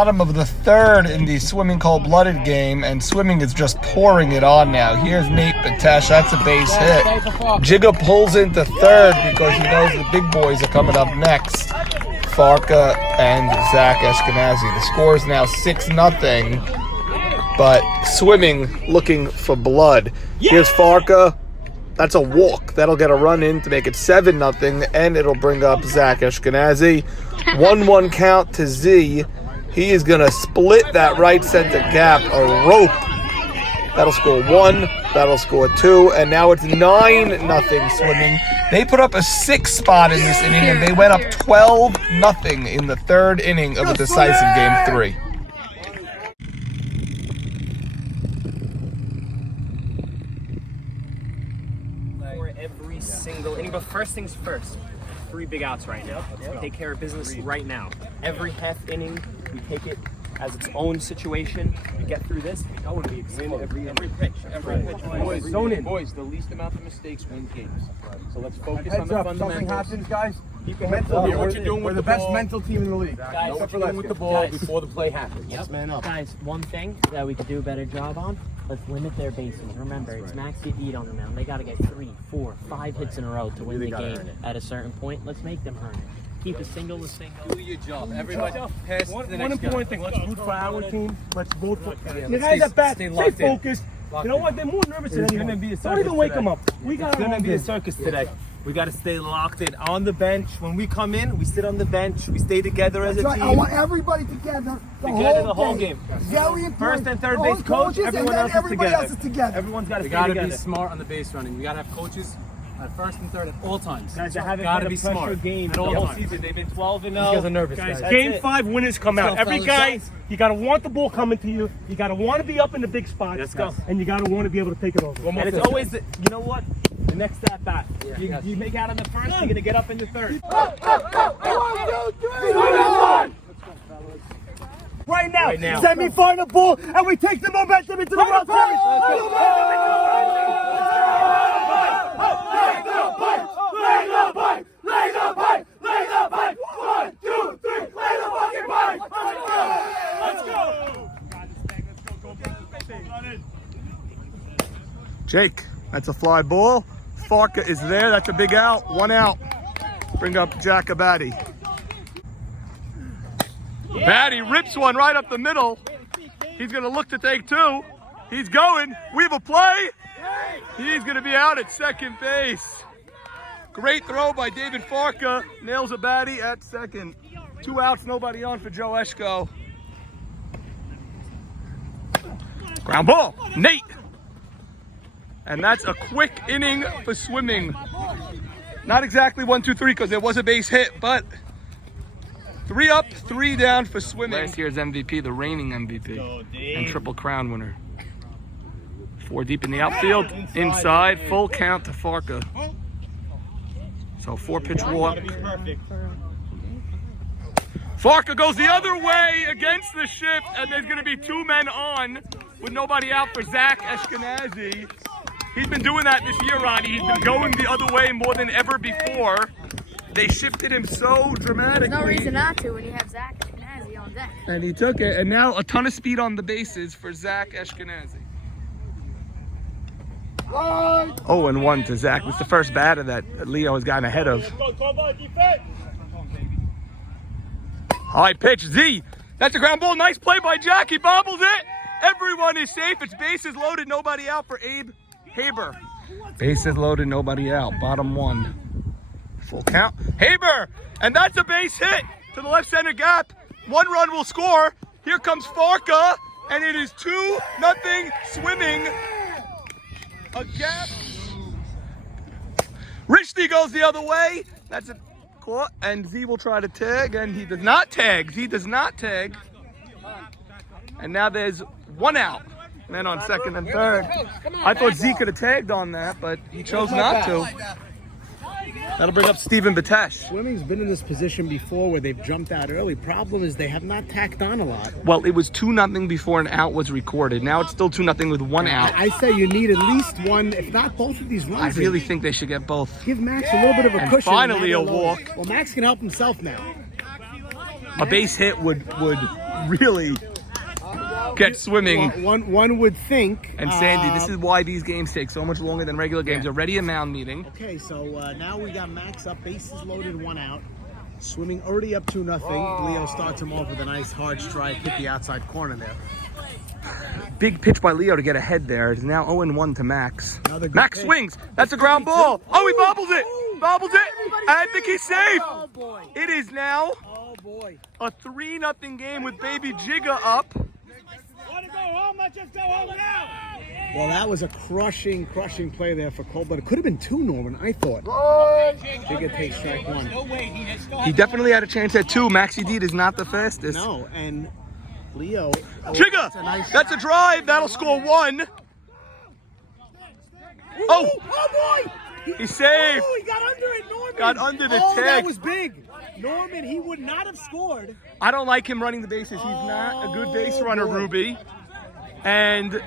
bottom of the third in the swimming cold-blooded game, and swimming is just pouring it on now. Here's Nate Batesh. That's a base hit. Jigga pulls into third because he knows the big boys are coming up next. Farka and Zach Ashkenazi. The score is now 6-0, but swimming looking for blood. Here's Farka. That's a walk. That'll get a run in to make it 7-0, and it'll bring up Zach Ashkenazi. 1-1 count to Z. He is going to split that right center gap, a rope. That'll score 1. That'll score 2. And now it's 9-0 swimming. They put up a 6 spot in this inning, and they went up 12-0 in the third inning of a decisive game 3. Every single inning, but first things first. 3 big outs right now. Take care of business right now. Every half inning, we take it as its own situation. We get through this. That would be every pitch. Boys, zone in. Boys, the least amount of mistakes win games. So let's focus on Heads the up, fundamentals. something happens, guys. Keep your heads up. What you're doing We're with the the best ball. mental team in the league. Guys, Know what you're doing with the ball Guys. before the play happens. Yep. Man up. Guys, one thing that we could do a better job on, let's limit their bases. Remember, it's Max Yedid on the mound. They got to get 3, 4, 5 hits in a row to win the game at a certain point. Let's make them earn it. Keep a single to single. Do your job. Everybody pass to the One next important guy. thing, let's root for our team. Let's vote for you guys at bat. Stay focused. You know what? They're more nervous than anyone. Don't even wake them up. We got It's gonna be a circus today. We gotta stay locked in on the bench. When we come in, we sit on the bench. We stay together as a Right, I team. want everybody together The whole game. Very important. First and third All base the coach. coaches, Everyone and then else is everybody together. else is together. Everyone's gotta We stay got to together. be smart on the base running. We got to have coaches at first and third at all times. Guys, they haven't Gotta been be a pressure smart game at the all whole times. season. They've been 12-0. You guys are nervous, guys. That's Game it. 5 winners come out. go, Every fellas. guy, you got to want the ball coming to you. You got to want to be up in the big spots. Let's go. And you got to want to be able to take it over. And it's always, you know what? The next at bat. You make out on the first, you're gonna get up in the third. 1, 2, 3. Right now, Right now. semi-final ball, and we take the momentum into the World Series. Jake, that's a fly ball. Farka is there. That's a big out. 1 out. Bring up Jack Abadi. Batty rips one right up the middle. He's going to look to take 2. He's going. We have a play. He's going to be out at second base. Great throw by David Farka. Nails Abadi at second. 2 outs, nobody on for Joe Eshko. Ground ball. Nate. And that's a quick inning for swimming. Not exactly 1, 2, 3 because there was a base hit, but 3 up, 3 down for swimming. Last year's MVP, the reigning MVP, and Triple Crown winner. 4 deep in the outfield, inside, full count to Farka. So 4-pitch walk. Farka goes the other way against the shift, and there's going to be 2 men on with nobody out for Zach Ashkenazi. He's been doing that this year, Ronnie. He's been going the other way more than ever before. They shifted him so dramatically. There's no reason not to when you have Zach Ashkenazi on deck. And he took it, and now a ton of speed on the bases for Zach Ashkenazi. 0-1 to Zach. It's the first batter that Leo has gotten ahead of. High pitch, Z. That's a ground ball. Nice play by Jack. He bobbles it. Everyone is safe. It's bases loaded. Nobody out for Abe Haber. Bases loaded. Nobody out. Bottom 1. Full count. Haber. And that's a base hit to the left center gap. 1 run will score. Here comes Farka. And it is 2-0 swimming. A gap. Richie goes the other way. That's a caught. And Z will try to tag. And he does not tag. Z does not tag. And now there's 1 out. Men on second and third. I thought Z could have tagged on that, but he chose not to. That'll bring up Stephen Batesh. Swimming's been in this position before where they've jumped out early. Problem is they have not tacked on a lot. Well, it was 2-0 before an out was recorded. Now it's still 2-0 with 1 out. I say you need at least one, if not both of these runs. I really think they should get both. Give Max a little bit of a And cushion. finally now a they're low. walk. Well, Max can help himself now. A base hit would really get swimming. One would think. And Sandy, this is why these games take so much longer than regular games. Already a mound meeting. Okay, so now we got Max up, bases loaded, 1 out. Swimming already up 2-0. Leo starts him off with a nice hard strike, hit the outside corner there. Big pitch by Leo to get ahead there. It's now 0-1 to Max. Max pitch. swings. That's a ground ball. Oh, he bobbles it. Bobbles it. I think he's safe. Oh boy. It is now Oh boy. a 3-0 game with baby Jigga up. Want to go home? Let's just go home now. Well, that was a crushing play there for Cole, but it could have been 2, Norman, I thought. Jigga takes strike 1. He definitely had a chance at 2. Maxi Deed is not the fastest. No, and Leo. Jigga! That's a drive. That'll score 1. Oh! Oh boy! He's safe. Oh, he got under it, Norman. Got under the that tag. was big. Norman, he would not have scored. I don't like him running the bases. He's not a good base runner, boy. Ruby. And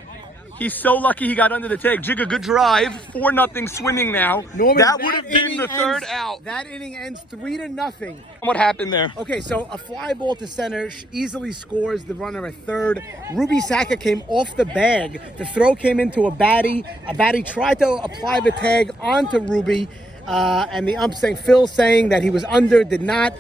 he's so lucky he got under the tag. Jigga, good drive. 4-0 swimming now. Norman, that would have been the third out. That inning ends 3-0. What happened there? Okay, so a fly ball to center easily scores the runner at third. Ruby Saka came off the bag. The throw came into a baddie. A baddie tried to apply the tag onto Ruby, and the ump Phil saying that he was under, did not.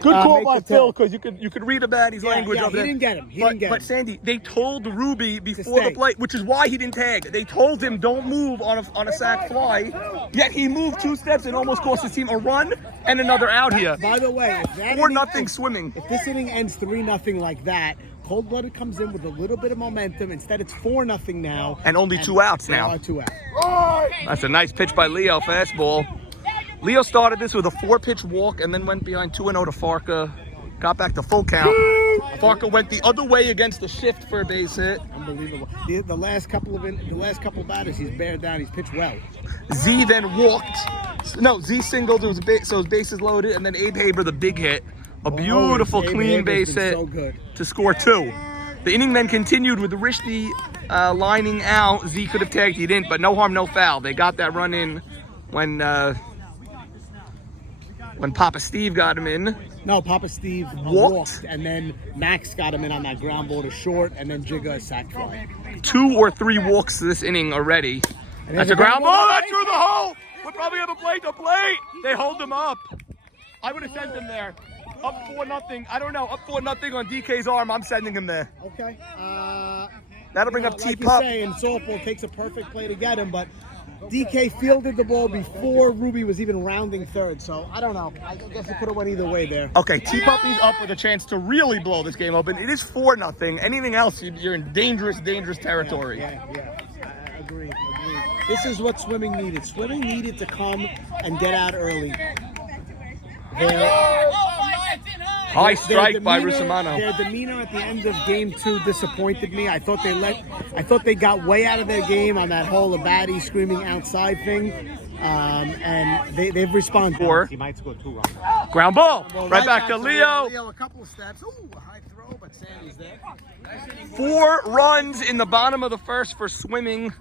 Good call make by the tell. Phil, because you could read about his language yeah, over there. he didn't get him. He but, didn't get but him. Sandy, they told Ruby before the stay. play, which is why he didn't tag. They told him don't move on a sack fly. Yet he moved 2 steps and almost cost his team a run and another out here. By the way, if that 4-0 inning- swimming. If this inning ends 3-0 like that, Cold Blooded comes in with a little bit of momentum. Instead, it's 4-0 now. And only 2 outs There now. are 2 outs. That's a nice pitch by Leo, fastball. Leo started this with a 4-pitch walk and then went behind 2-0 to Farka. Got back to full count. Farka went the other way against the shift for a base hit. Unbelievable. The last couple of batters, he's bared down. He's pitched well. Z then walked. No, Z singled. It was so his bases loaded, and then Abe Haber the big hit, a beautiful Abe clean Haber's base been hit so good. to score 2. The inning then continued with the Rishdi lining out. Z could have tagged, he didn't, but no harm, no foul. They got that run in when Papa Steve got him in. No, Papa Steve walked, and then Max got him in on that ground ball to short, and then Jigga a sack fly. 2 or 3 walks this inning already. That's a ground ball. That's through the hole. We'll probably have a plate to plate. They hold him up. I would have sent him there. Up 4-0. I don't know. Up 4-0 on DK's arm. I'm sending him there. Okay. That'll bring up like T-Pup. you say, in softball, takes a perfect play to get him, but DK fielded the ball before Ruby was even rounding third, so I don't know. I guess it could have went either way there. Okay, T-Puppy's up with a chance to really blow this game open. It is 4-0. Anything else, you're in dangerous territory. Yeah. Agreed. This is what swimming needed. Swimming needed to come and get out early. High strike Their by demeanor- Russamano. Their demeanor at the end of game 2 disappointed me. I thought they got way out of their game on that whole Abadi screaming outside thing, and they've responded. 4. He might score 2 runs. Ground ball. Right back to Leo. Leo, a couple of steps. Ooh, a high throw, but Sandy's there. 4 runs in the bottom of the first for swimming.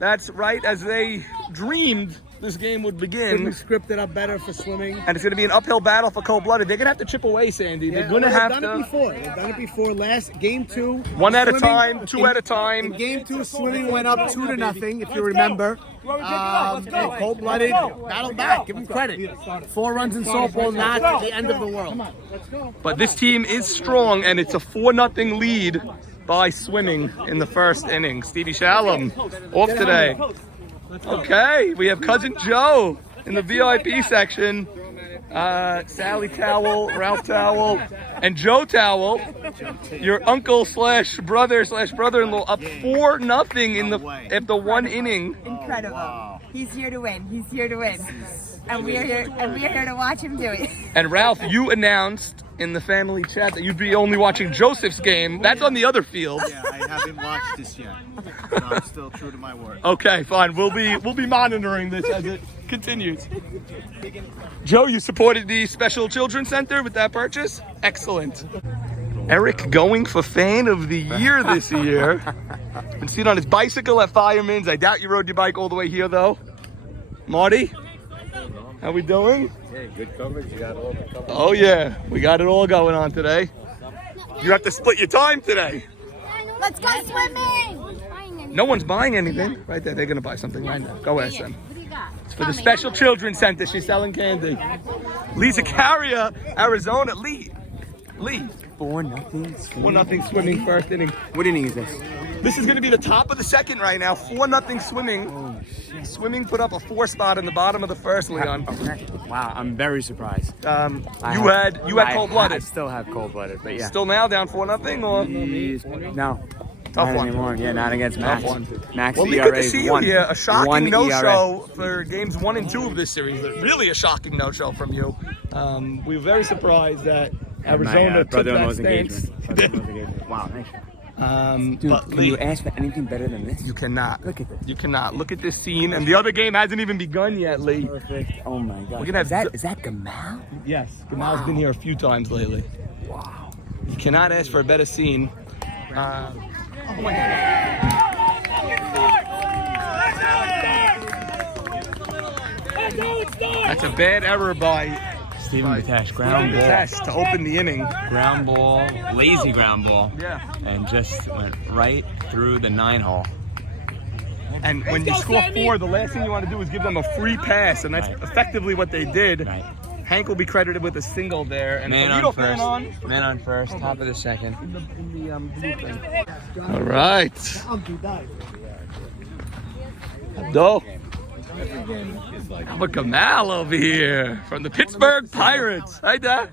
That's right as they dreamed this game would Couldn't begin. script it up better for swimming. And it's going to be an uphill battle for Cold Blooded. They're going to have to chip away, Sandy. They're going to have They've done it to. before. They've done it before. Last game 2. One at a swimming- time, 2 at a time. In game 2, swimming went up 2-0, if you remember. And Cold-blooded battled back. Give him credit. 4 runs in softball, not the end of the world. But this team is strong, and it's a 4-0 lead by swimming in the first inning. Stevie Shalom off today. Okay, we have Cousin Joe in the VIP section. Sally Towel, Ralph Towel, and Joe Towel. Your uncle / brother / brother-in-law up 4-0 in the 1 inning. Incredible. He's here to win. He's here to win. And we are here to watch him do it. And Ralph, you announced in the family chat that you'd be only watching Joseph's game. That's on the other field. Yeah, I haven't watched this yet. So I'm still true to my word. Okay, fine. We'll be monitoring this as it continues. Joe, you supported the Special Children's Center with that purchase? Excellent. Eric going for Fan of the Year this year. Been seen on his bicycle at Fireman's. I doubt you rode your bike all the way here, though. Marty, how we doing? Yeah, good coverage. You got all the coverage. Oh, yeah. We got it all going on today. You have to split your time today. Let's go swimming. No one's buying anything. Right there, they're gonna buy something right now. Go ask them. What do you got? It's for the Special Children's Center. She's selling candy. Lee Zakaria, Arizona. Lee. 4-0. 4-0 swimming first inning. What inning is this? This is gonna be the top of the second right now. 4-0 swimming. Swimming put up a 4 spot in the bottom of the first, Leon. Wow, I'm very surprised. You had cold-blooded. I still have cold-blooded, but yeah. Still now down 4-0 or? No. Tough Not one. anymore. Yeah, not against Max. Tough one. Max Well, ERA good to is see you one. here. A shocking One no-show for games 1 and 2 of this series. Really a shocking no-show from you. We were very surprised that Arizona took that brother-in-law's stance. engagement. Wow, nice. Dude, Can you ask for anything better than this? You cannot. Look at this. You cannot. Look at this scene. And the other game hasn't even begun yet, Lee. Perfect. Oh my God. We're gonna have Is that Gamal? Yes. Gamal's been here a few times lately. Wow. You cannot ask for a better scene. That's a bad error by Steven Batash, ground ball. Batash to open the inning. Ground ball, lazy ground ball. Yeah. And just went right through the 9-hole. And when you score 4, the last thing you want to do is give them a free pass, and that's effectively what they did. Right. Hank will be credited with a single there, and Man Toledo on first. fan on. Man on first, top of the second. Blue thing. All right. Abdul. Albert Gamal over here from the Pittsburgh Pirates. Hi, Dad.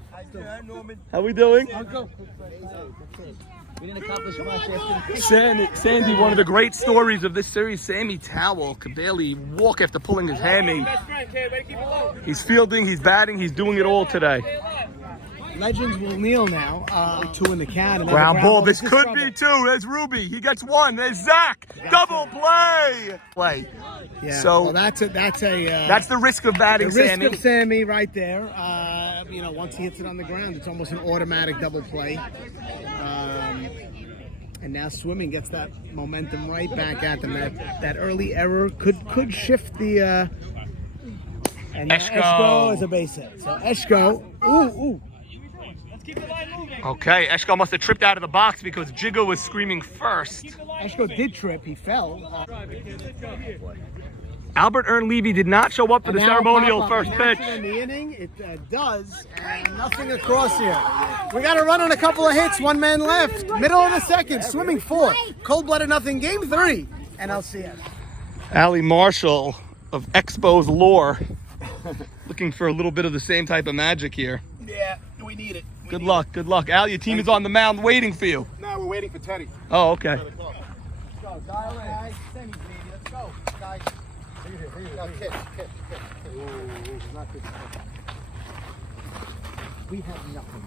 How we doing? We didn't accomplish much after Sandy, one of the great stories of this series, Sammy Towell could barely walk after pulling his hammy. He's fielding, he's batting, he's doing it all today. Legends will kneel now. 2 in the count. And Ground ball. This is could trouble. be 2. There's Ruby. He gets 1. There's Zach. Double play. Yeah. So well, that's the risk of batting, the risk Sammy. of Sammy right there. Once he hits it on the ground, it's almost an automatic double play. And now swimming gets that momentum right back at them. That early error could shift the. And Eshko is a base hit. So Eshko, ooh. Okay, Eshko must have tripped out of the box because Jigga was screaming first. Eshko did trip. He fell. Albert Ern Levy did not show up for the And now ceremonial pop-up. first And that's pitch. in the inning, it does, and nothing across here. We got to run on a couple of hits. 1 man left. Middle of the second. Swimming 4. Cold-blooded nothing. Game 3. NLCS. Allie Marshall of Expos lore, looking for a little bit of the same type of magic here. Yeah, we need it. Good luck. Al, your team is on the mound waiting for you. No, we're waiting for Teddy. Oh, okay. Let's go, guys. Semi, baby. Let's go, guys. No, kick. We have nothing.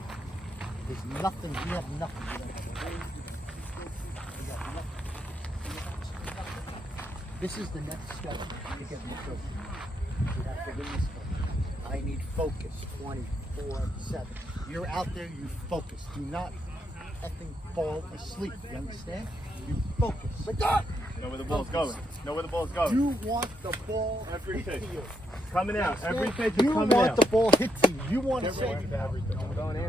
There's nothing. We have nothing. This is the next step to get the trophy. We have to win this one. I need focus 24/7. You're out there, you focus. Do not effing fall asleep. You understand? You focus. Know where the ball's going. You want the ball Every hit pitch. to you. Coming out. Every pitch is You coming want out. the ball hit to you. You want to say We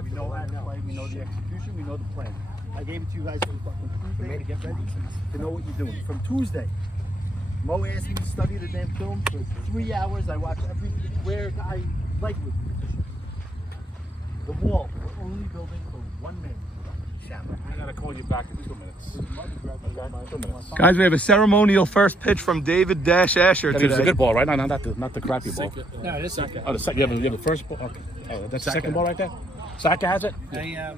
know that play. We know the execution. We know the plan. I gave it to you guys from fucking Tuesday to get ready to know what you're doing. From Tuesday, Mo asked me to study the damn film for 3 hours. I watched everything where I like with you. The wall. We're only building for 1 minute. I gotta call you back in 2 minutes. Guys, we have a ceremonial first pitch from David Dash Asher It's a today. good ball, right? No, not the crappy ball. No, it is second. Oh, the second. You have a first ball. Okay. Oh, that's the second ball right there. Saka has it. Here we go.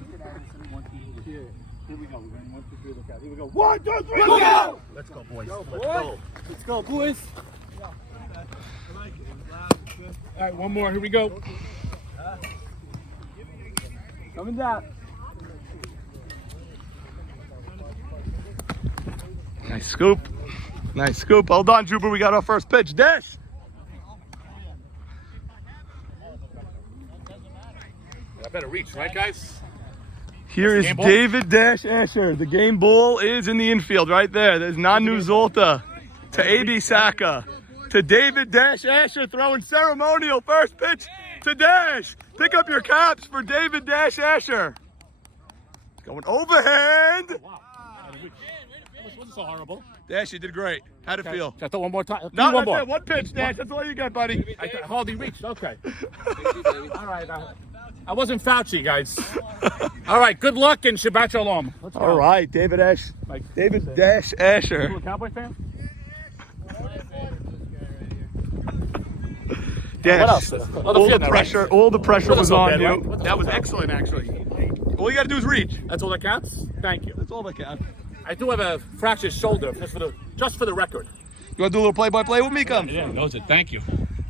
We're going 1, 2, 3, look out. Here we go. 1, 2, 3, look out! Let's go, boys. Let's go, boys. All right, one more. Here we go. Coming down. Nice scoop. Hold on, Jupiter. We got our first pitch. Dash. I better reach, right, guys? Here is game ball? David Dash Asher. The game ball is in the infield right there. There's Nanu Zolta to A.B. Saka to David Dash Asher throwing ceremonial first pitch to Dash. Pick up your caps for David Dash Asher. Going overhand. Wow. Wasn't so horrible. Dash, you did great. How'd it feel? Should I throw one more time? No, one that's more. it. One pitch, Dash. That's all you got, buddy. I hardly reached. Okay. All right. I wasn't Fauci, guys. All right. Good luck and Shabbat Shalom. Let's go. All right, David Dash Asher. You a Cowboy fan? Dash. What else? All the pressure was on you. Right? That was excellent, actually. All you got to do is reach. That's all that counts. Thank you. That's all that counts. I do have a fractured shoulder, just for the record. You want to do a little play-by-play with me, come? Yeah, knows it. Thank you.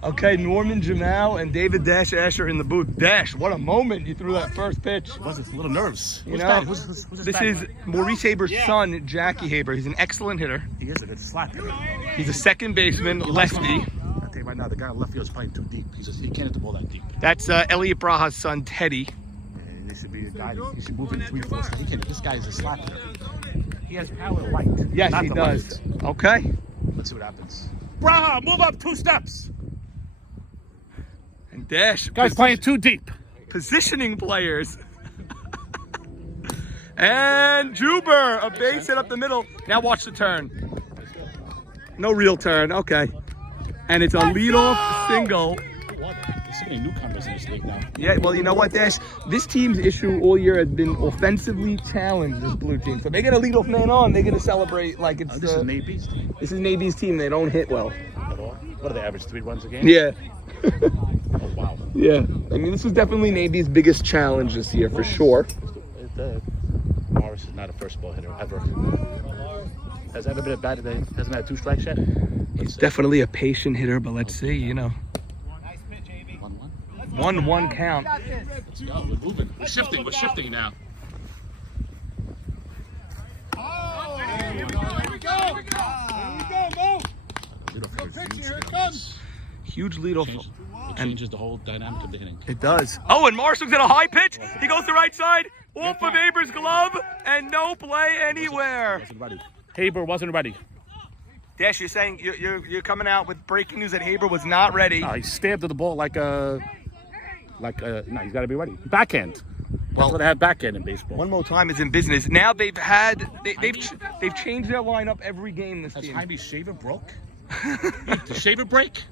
Okay, Norman Jamal and David Dash Asher in the booth. Dash, what a moment you threw that first pitch. I was a little nervous. You know, this is Maurice Haber's son, Jackie Haber. He's an excellent hitter. He is a good slap hitter. He's a second baseman, lefty. I'll tell you right now, the guy on left field is playing too deep. He can't hit the ball that deep. That's Elliot Braha's son, Teddy. And there should be a guy. He should move in 3-4. This guy is a slap hitter. He has power right. Yes, not he the does. left. Okay. Let's see what happens. Braha, move up 2 steps. And Dash. Guy's playing too deep. Positioning players. And Juber, a base hit up the middle. Now watch the turn. No real turn. Okay. And it's a leadoff single. What? There's so many newcomers in this league now. Yeah, well, you know what, Dash? This team's issue all year has been offensively challenged, this blue team. So they get a leadoff man on, they're going to celebrate like it's... This is Navy's team. This is Navy's team. They don't hit well. At all. What do they average, 3 runs a game? Yeah. Oh, wow. Yeah. I mean, this was definitely Navy's biggest challenge this year, for sure. Morris is not a first ball hitter, ever. Has ever been a batter that hasn't had 2 strikes yet? He's definitely a patient hitter, but let's see, you know. 1-1. 1-1 count. Let's go. We're moving. We're shifting now. Huge leadoff. It changes the whole dynamic of the hitting. It does. Oh, and Marshall's at a high pitch. He goes to the right side. Off of Haber's glove, and no play anywhere. Wasn't ready. Haber wasn't ready. Dash, you're saying you're coming out with breaking news that Haber was not ready. No, he stabbed at the ball like no, he's got to be ready. Backhand. That's what I have backhand in baseball. One more time is in business. Now they've changed their lineup every game this Has team. Jaime's shaver broke? The shaver break?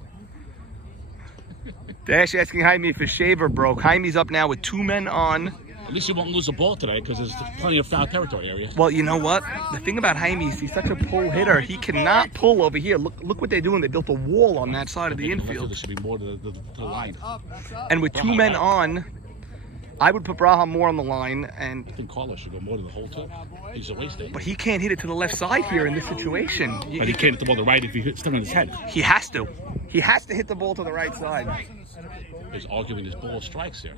Dash asking Jaime if his shaver broke. Jaime's up now with 2 men on. At least he won't lose a ball today because there's plenty of foul territory area. Well, you know what? The thing about Jaime is he's such a pull hitter. He cannot pull over here. Look what they're doing. They built a wall on that side of the infield. There should be more to the line. And with 2 men on, I would put Braha more on the line. And I think Carlos should go more to the hole too. He's a waste. But he can't hit it to the left side here in this situation. But he can't hit the ball to the right if he hits on his head. He has to. He has to hit the ball to the right side. He's arguing his ball strikes here.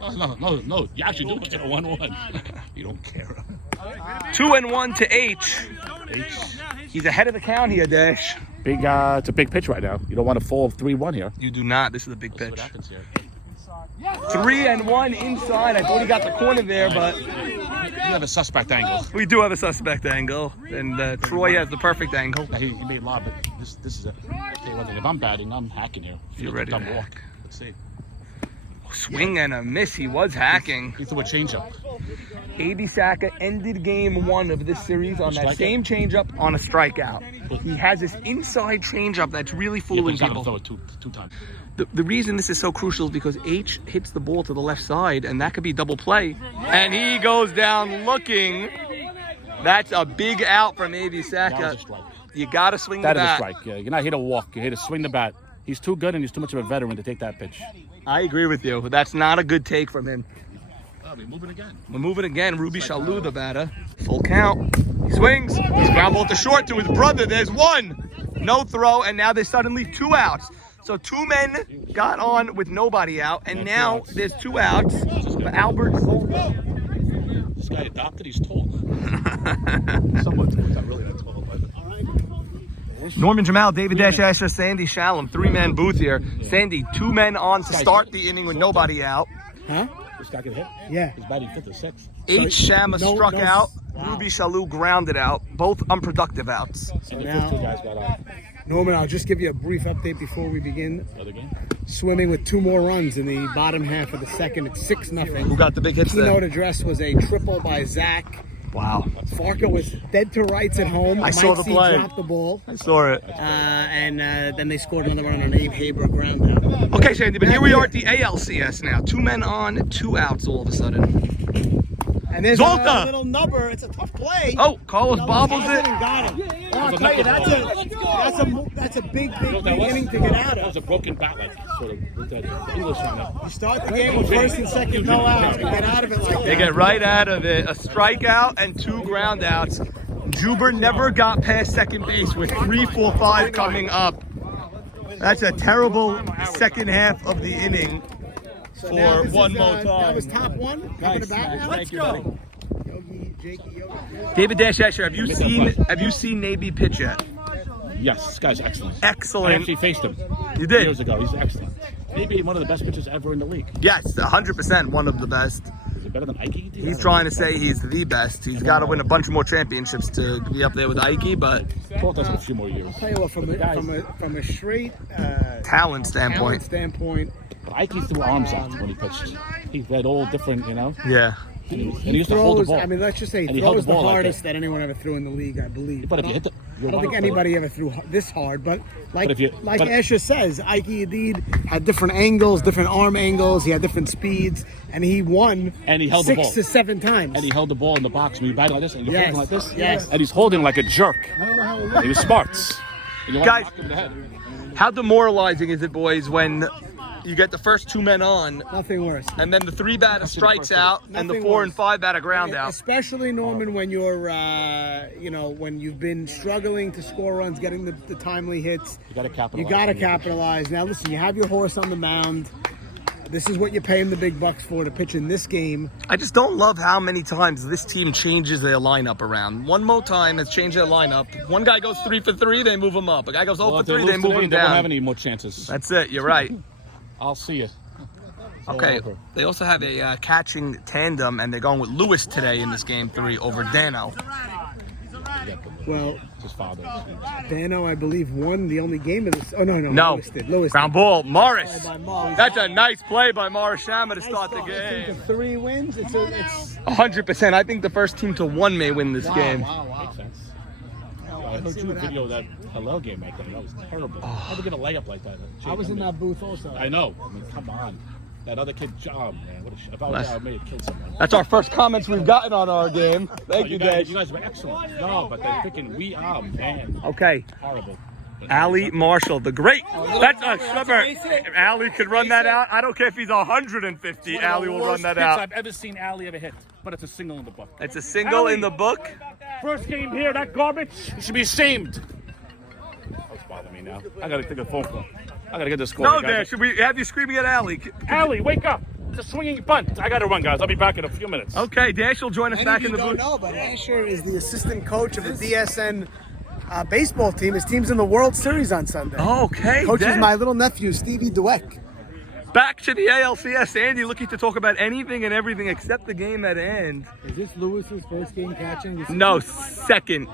Oh, no. You actually do get a 1-1. You don't care. 2-1 to H. He's ahead of the count here, Dash. It's a big pitch right now. You don't want to fall 3-1 here. You do not. This is a big pitch. What happens here? 3-1 inside. I thought he got the corner there, but You have a suspect angle. we do have a suspect angle, and Troy has the perfect angle. He made a lot, but this is it. I'll tell you one thing, if I'm batting, I'm hacking here. You're ready to Dumb walk. hack. Let's see. Swing and a miss. He was hacking. He threw a changeup. A.B. Saka ended game 1 of this series on that Strikeout? same changeup on a strikeout. He has this inside changeup that's really fooling He's got to people. throw it two times. The reason this is so crucial is because H hits the ball to the left side, and that could be double play. And he goes down looking. That's a big out from A.B. That Saka. was a strike. You got to swing That the is a bat. strike. Yeah, you're not here to walk. You're here to swing the bat. He's too good and he's too much of a veteran to take that pitch. I agree with you. That's not a good take from him. Oh, we're moving again. We're moving again. Ruby Shalou, the batter. Full count. He swings. He's ground ball to short to his brother. There's 1. No throw, and now there's suddenly 2 outs. So 2 men got on with nobody out, and now there's 2 outs for Albert Soldo. This guy adopted, he's tall. Somewhat tall, not really that tall. But... Norman Jamal, David Dash Asher, Sandy Shalom. 3-man booth here. Sandy, 2 men on to start the inning with nobody out. Huh? This guy can hit? Yeah. He's batting 5th or 6th. H. Shama struck out. Ruby Shalou grounded out, both unproductive outs. And the first two guys got on. Norman, I'll just give you a brief update before we begin. Other game? Swimming with 2 more runs in the bottom half of the second. It's 6-0. Who got the big hits Keynote there? address was a triple by Zach. Wow. Farka was dead to rights at home. I saw the Mike C play. dropped the ball. I saw it. And then they scored another run on an Abe Haber ground out. Okay, Sandy, but here we are at the ALCS now. 2 men on, 2 outs all of a sudden. And there's Zolta! a little nubber. It's a tough play. Oh, Carlos bobbles And it. got him. I'll tell you, that's a big inning to get out That of. was a broken bat, like, sort of, with that English on it. You start the game with first and second no out. You get out of it like that. They get right out of it. A strikeout and 2 ground outs. Juber never got past second base with 3, 4, 5 coming up. That's a terrible second half of the inning Now for this one is, more That time. was top one. Coming to bat now. Let's go. Yogi, Jakey, Yogi. David Dash Escher, have you seen Naby pitch yet? Yes, this guy's excellent. Excellent. I actually faced him You did? years ago. He's excellent. Maybe one of the best pitchers ever in the league. Yes, 100% one of the best. Is it better than Ike? He's trying to say he's the best. He's got to win a bunch more championships to be up there with Ike, but Paul does a few more years. I'll tell you what, from a straight talent standpoint. Ike threw arms out when he pitched. He had all different, you know. Yeah. And he used to hold the ball. I mean, let's just say And he he held throws the the ball like hardest that. that anyone ever threw in the league, I believe. But if you hit the, I don't think anybody ever threw this hard, but like But if you- like but- Escher says, Ike Adid had different angles, different arm angles. He had different speeds, and he won. And he held the 6 ball. to 7 times. And he held the ball in the box when you batted like this, and you're Yes, holding like this. yes. And he's holding like a jerk. He was smart. And you want Guys, to knock him in the head. how demoralizing is it, boys, when you get the first 2 men on, Nothing worse. and then the 3 batter strikes out, and the Nothing 4 worse. and 5 batter ground out? Especially Norman, when you're, when you've been struggling to score runs, getting the timely hits. You got to capitalize. You got to capitalize. Now, listen, you have your horse on the mound. This is what you pay him the big bucks for, to pitch in this game. I just don't love how many times this team changes their lineup around. One more time has changed their lineup. One guy goes 3 for 3, they move him up. A guy goes 0 Well, for if they 3, lose they move today, him they won't have down. any more chances. That's it. You're right. I'll see you. Okay. They also have a catching tandem, and they're going with Lewis today in this game 3 over Dano. Well, His father. Dano, I believe, won the only game of this. Oh, no. No. Lewis did. Lewis Ground ball. Morris. By Morris. That's a nice play by Morris Shama to start the It's game. into 3 wins. It's 100%. I think the first team to 1 may win this game. Makes sense. I heard you video that Hillel game right there. That was terrible. How to get a layup like that? I was in that booth also. I know. I mean, come on. That other kid, John, man. What a if I was there, I would have killed someone. That's our first comments we've gotten on our game. Thank you, guys, Dash. you guys were excellent. No, but they're freaking, man. Okay. Horrible. Ali Marshall, the great. That's a summer. If Ali could run that out, I don't care if he's 150. Ali will run that out. I've ever seen Ali ever hit, but it's a single in the book. It's a single in the book. First game here, that garbage. You should be ashamed. That's bothering me now. I gotta take a phone call. I gotta get this score. No, Dash. Should we have you screaming at Ali? Ali, wake up! It's a swinging bunt. I gotta run, guys. I'll be back in a few minutes. Okay, Dash will join us Many back of in you the don't booth. know, but Asher is the assistant coach of the DSN baseball team. His team's in the World Series on Sunday. Okay, Coaches Dash. my little nephew, Stevie Dweck. Back to the ALCS. Andy looking to talk about anything and everything except the game at end. Is this Lewis's first game catching? This No, second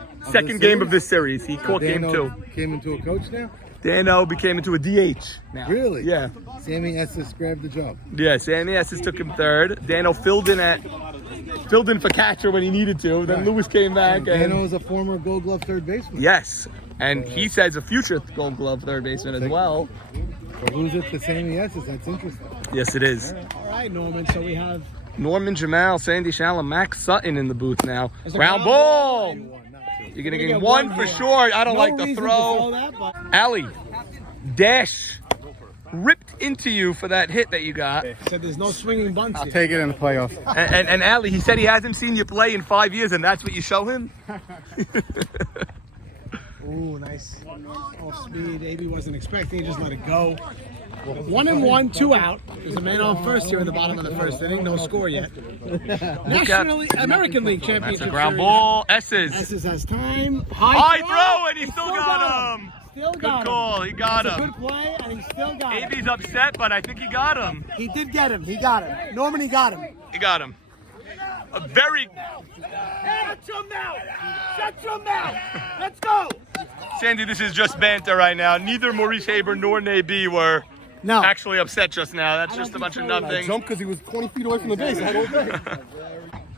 game of this series. He caught game 2. Came into a coach now? Dano became into a DH now. Really? Yeah. Sammy Estes grabbed the job. Yeah, Sammy Estes took him 3rd. Dano filled in for catcher when he needed to. Then Lewis came back. Dano is a former Gold Glove third baseman. Yes, and he says a future Gold Glove third baseman as well. So who's it to Sammy Estes? That's interesting. Yes, it is. All right, Norman. So we have Norman Jamal, Sandy Shalom, Max Sutton in the booth now. Ground ball. You're gonna get 1 for sure. I don't like the throw. Ali, Dash ripped into you for that hit that you got. Said there's no swinging bunts here. Take it in the playoffs. And Ali, he said he hasn't seen you play in 5 years, and that's what you show him? Ooh, nice. Off speed. AB wasn't expecting. He just let it go. 1-1, 2 out. There's a man on first here in the bottom of the first inning. No score yet. National American League That's Championship a ground Series. ball. S's. Estes has time. High throw, and he still got him. Still Good got call. him. He got That's a him. good play, and he still got him. AB's upset, but I think he got him. He did get him. He got him. Norman, he got him. He got him. a very... Shut your mouth! Shut your mouth! Let's go! Sandy, this is just banter right now. Neither Maurice Haber nor Nabi were actually upset just now. That's just a bunch of nothing. Jumped because he was 20 feet away from the base.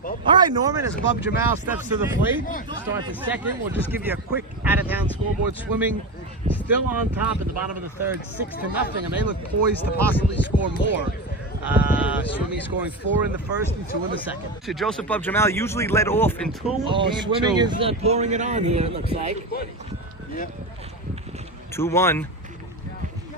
All right, Norman, as Bub Jamal steps to the plate, start the second. We'll just give you a quick out-of-town scoreboard. Swimming still on top at the bottom of the third, 6-0, and they look poised to possibly score more. Swimming scoring 4 in the first and 2 in the second. To Joseph Bub Jamal usually led off until game Swimming 2. is pouring it on here, it looks like. 2-1.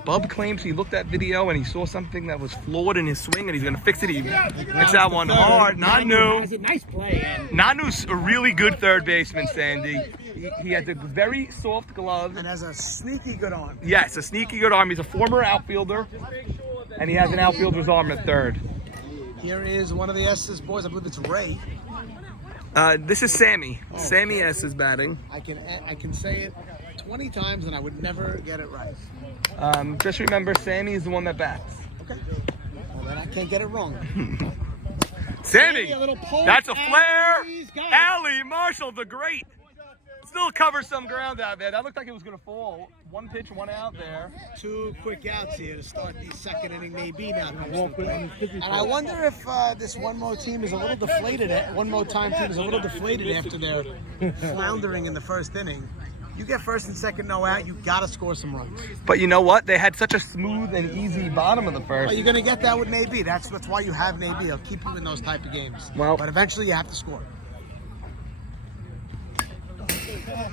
Bub claims he looked at video and he saw something that was flawed in his swing and he's going to fix it. He hits that one hard. Nanu. Nice play. Nanu's a really good third baseman, Sandy. He has a very soft glove. And has a sneaky good arm. Yes, a sneaky good arm. He's a former outfielder. And he has an outfielder's arm at third. Here is one of the S's boys. I believe it's Ray. This is Sammy. Sammy S is batting. I can say it 20 times and I would never get it right. Just remember, Sammy is the one that bats. Okay. Well, then I can't get it wrong. Sammy! A little poke. That's a flare! He's got it. Allie Marshall, the great! Still covers some ground out there. That looked like it was going to fall. 1 pitch, 1 out there. 2 quick outs here to start the second inning. Maybe now. And I wonder if this One Mo team is a little deflated. One Mo time team is a little deflated after their floundering in the first inning. You get first and second no out, you got to score some runs. But you know what? They had such a smooth and easy bottom of the first. Well, you're going to get that with Nabi. That's why you have Nabi. He'll keep you in those type of games. Well, but eventually you have to score.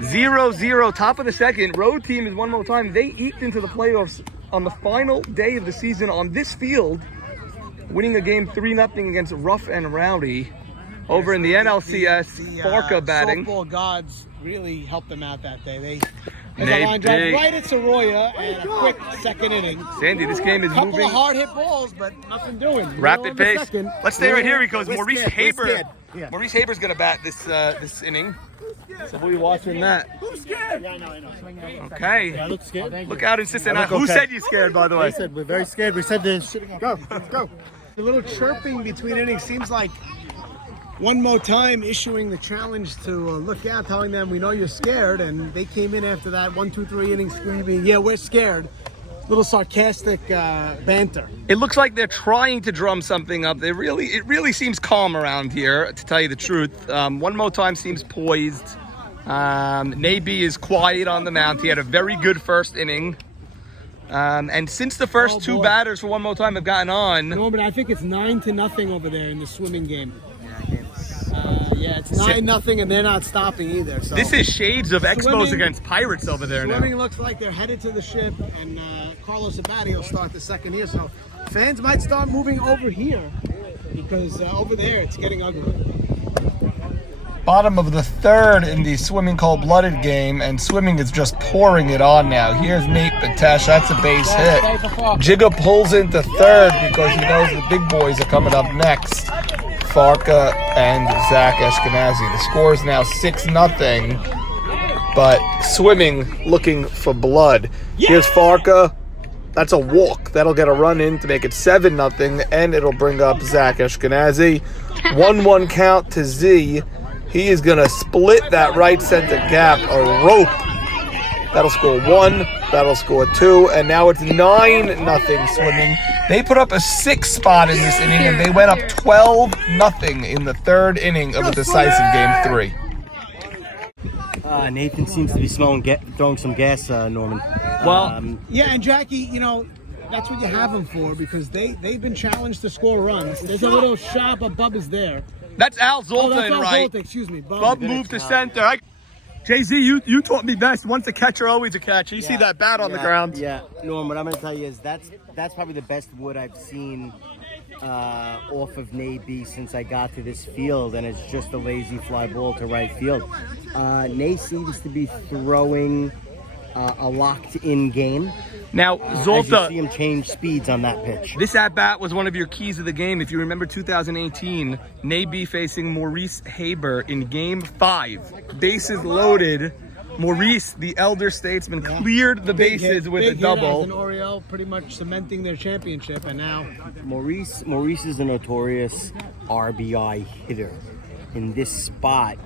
0-0, top of the second. Road team is one more time. They eked into the playoffs on the final day of the season on this field, winning a game 3-0 against Rough and Rowdy. Over in the NLCS, Farka batting. Softball gods really helped them out that day. There's a line drive right at Soroya and a quick second inning. Sandy, this game is moving. Couple of hard hit balls, but nothing doing. Rapid pace. Let's stay right here because We're Maurice scared. Haber. Yeah. Maurice Haber's gonna bat this inning. So we'll be watching that. Who's scared? Yeah, I know. Okay. I look scared. Look out in Cincinnati. Who said you're scared, by the way? I said we're very scared. We said this. Go, let's go. A little chirping between innings seems like One Mo time issuing the challenge to look out, telling them we know you're scared, and they came in after that 1, 2, 3 innings screaming, yeah, we're scared. Little sarcastic banter. It looks like they're trying to drum something up. It really seems calm around here, to tell you the truth. One Mo time seems poised. Nabi is quiet on the mound. He had a very good first inning. And since the first two batters for One Mo time have gotten on... No, but I think it's 9-0 over there in the swimming game. Yeah, it's 9-0, and they're not stopping either. So this is shades of Expos against Pirates over there now. Swimming looks like they're headed to the ship, and Carlos Abadi will start the second here. So fans might start moving over here because over there it's getting ugly. Bottom of the third in the Swimming Cold-Blooded game, and Swimming is just pouring it on now. Here's Nate Batesh. That's a base hit. Jigga pulls into third because he knows the big boys are coming up next. Farka and Zach Ashkenazi. The score is now 6-0, but Swimming looking for blood. Here's Farka. That's a walk. That'll get a run in to make it 7-0, and it'll bring up Zach Ashkenazi. 1-1 count to Z. He is going to split that right center gap, a rope. That'll score 1, that'll score 2, and now it's 9-0 Swimming. They put up a 6 spot in this inning, and they went up 12-0 in the third inning of a decisive game 3. Nathan seems to be throwing some gas, Norman. Well, yeah, and Jackie, you know, that's what you have them for, because they've been challenged to score runs. There's a little shot, but Bub is there. That's Al Zolta that's in Al right. Zolta, excuse me. Bub moved to center. Jay-Z, you taught me best. Once a catcher, always a catcher. You see that bat on the ground. Yeah, Norm, what I'm going to tell you is that's probably the best wood I've seen off of Nabi since I got to this field, and it's just a lazy fly ball to right field. Nay seems to be throwing a locked-in game. Now, Zolta, you see him change speeds on that pitch. This at-bat was one of your keys of the game. If you remember 2018, Nabi facing Maurice Haber in Game 5. Bases loaded. Maurice, the elder statesman, cleared the bases with a double. And Oriole pretty much cementing their championship, and now Maurice is a notorious RBI hitter. In this spot,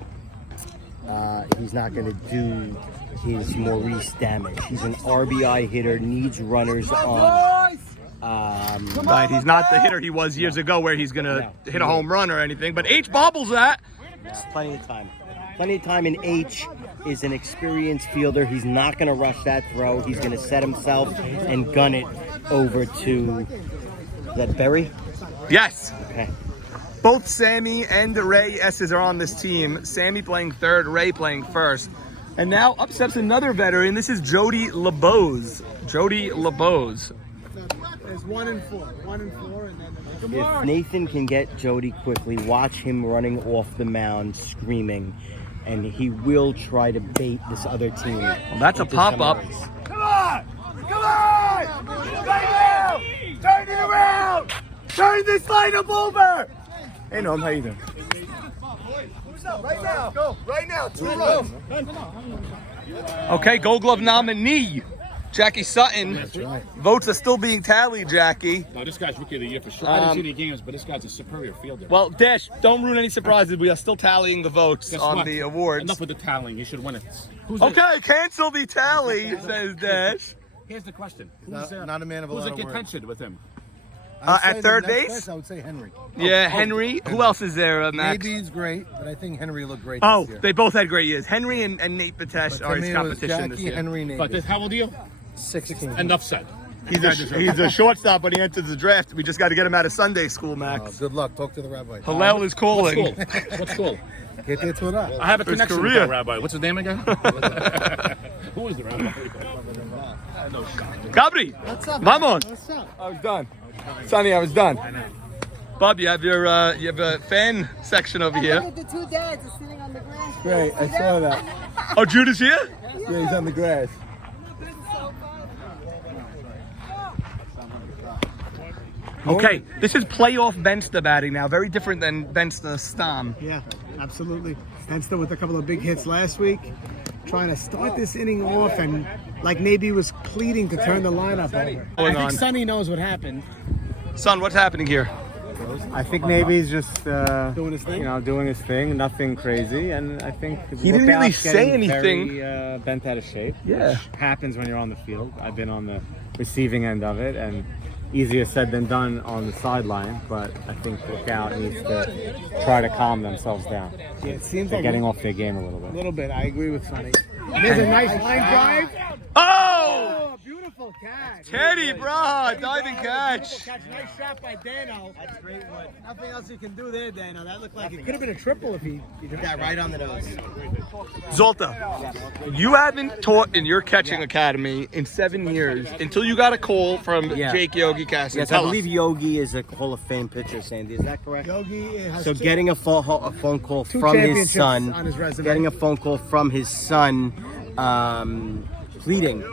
he's not going to do his Maurice damage. He's an RBI hitter, needs runners on. Right, he's not the hitter he was years ago where he's going to hit a home run or anything, but H bobbles that. There's plenty of time. Plenty of time, and H is an experienced fielder. He's not going to rush that throw. He's going to set himself and gun it over to, is that Berry? Yes. Okay. Both Sammy and Ray Esses are on this team. Sammy playing third, Ray playing first. And now up steps another veteran. This is Jody LeBose. Jody LeBose. there's 1 and 4. 1 and 4, and then if Nathan can get Jody quickly, watch him running off the mound screaming, and he will try to bait this other team. Well, that's a pop-up. Come on! Come on! Right now! Turn it around! Turn this lineup over! Hey, Noam, how you doing? Right now! Go! Right now! 2 runs! Okay, Gold Glove nominee, Jackie Sutton. That's right. Votes are still being tallied, Jackie. No, this guy's rookie of the year for sure. I didn't see any games, but this guy's a superior fielder. Well, Dash, don't ruin any surprises. We are still tallying the votes Guess on what? the awards. Enough with the tallying. You should win it. Okay, cancel the tally, says Dash. Here's the question. Not a man of a Who's lot in of words. contention with him? At third base? I would say Henry. Yeah, Henry. Who else is there, Max? Maybe's great, but I think Henry looked great Oh, this year. they both had great years. Henry and Nate But Batesh to are me, his it was competition this Jackie, year. Henry, But Nate. how old are you? 16. Enough said. He's a shortstop, but he enters the draft. We just got to get him out of Sunday school, Max. Good luck. Talk to the rabbi. Hillel is calling. What school? Get there to it up. I have a His connection career. with that rabbi. What's his name again? Who is the rabbi? Gabri, Vamos. what's up? I was done. Sonny, I was done. Bob, you have you have a fan section over Look here. at the 2 dads are sitting on the grass. Great, I saw that. Oh, Judah's here? Yeah, he's on the grass. Okay, this is playoff Bensta batting now. Very different than Bensta Stam. Yeah, absolutely. Henster with a couple of big hits last week, trying to start this inning off, and like maybe was pleading to turn the lineup over. I Going think on. Sonny knows what happened. Son, what's happening here? I think maybe he's just Doing his thing? doing his thing, nothing crazy, and I think He didn't really workout's say getting anything. Very, bent out of shape. Yeah. Which happens when you're on the field. I've been on the receiving end of it, and easier said than done on the sideline. But I think workout needs to try to calm themselves down. Yeah, it seems They're like getting off their game a little a bit. little bit. I agree with Sonny. There's a nice line drive. Oh! Oh, beautiful catch. Teddy, brah, diving catch. Nice shot by Dano. That's great one. Nothing else you can do there, Dano. That looked like it could have been a triple if he Took that right on the nose. Zolta, you haven't taught in your catching academy in 7 years until you got a call from Yeah. Jake Yogi Cassidy. Yes, I Tell us. believe Yogi is a Hall of Fame pitcher, Sandy. Is that correct? Yogi has So getting a phone call two from his championships son, on his resume. getting a phone call from his son, pleading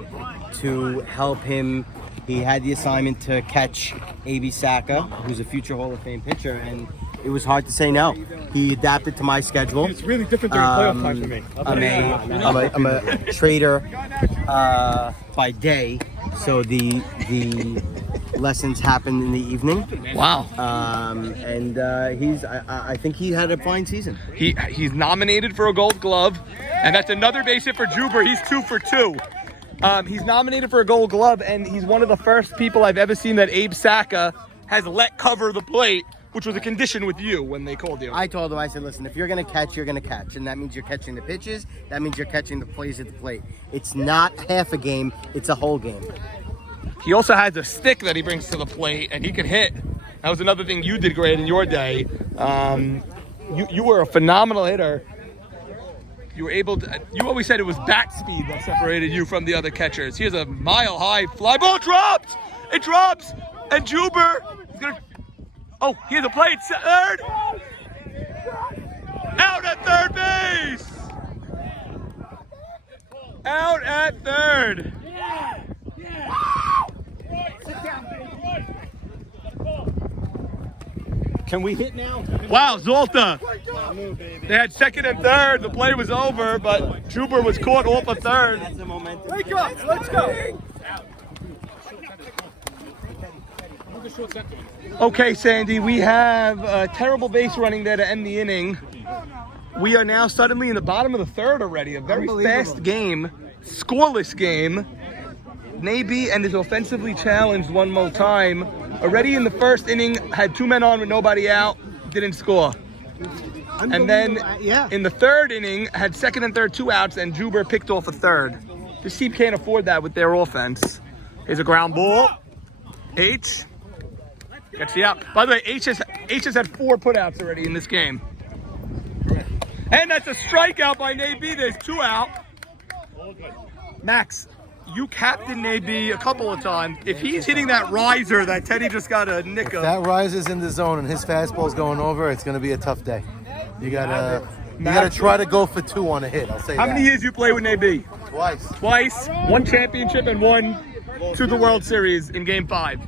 to help him. He had the assignment to catch A.B. Saka, who's a future Hall of Fame pitcher, and it was hard to say no. He adapted to my schedule. It's really different during playoff time for me. I'm a trader by day, so the lessons happen in the evening. Wow. And I think he had a fine season. He's nominated for a Gold Glove, and that's another base hit for Juber. He's 2 for 2. He's nominated for a Gold Glove, and he's one of the first people I've ever seen that Abe Saka has let cover the plate, which was a condition with you when they called you. I told him, I said, listen, if you're going to catch, you're going to catch. And that means you're catching the pitches. That means you're catching the plays at the plate. It's not half a game. It's a whole game. He also has a stick that he brings to the plate, and he can hit. That was another thing you did great in your day. You were a phenomenal hitter. You were able to. You always said it was bat speed that separated you from the other catchers. Here's a mile-high fly ball, drops. It drops, and Juber is gonna. Oh, here's a play. It's third. Out at third base. Out at third. Can we hit now? Wow, Zolta. They had second and third. The play was over, but Juber was caught off a third. Wake up! Let's go! Okay, Sandy, we have a terrible base running there to end the inning. We are now suddenly in the bottom of the third already. A very fast game, scoreless game. Naby and is offensively challenged one more time. Already in the first inning, had 2 men on with nobody out, didn't score. And then in the third inning, had second and third 2 outs, and Juber picked off a third. This team can't afford that with their offense. Here's a ground ball. H gets the out. By the way, H has had 4 putouts already in this game. And that's a strikeout by Naby. There's 2 out. Max, you captain Naby a couple of times. If he's hitting that riser that Teddy just got a nick of. If that riser's in the zone and his fastball's going over, it's going to be a tough day. You gotta try to go for 2 on a hit. I'll say How that. many years you play with Naby? Twice. 1 championship and 1 to the World Series in Game 5.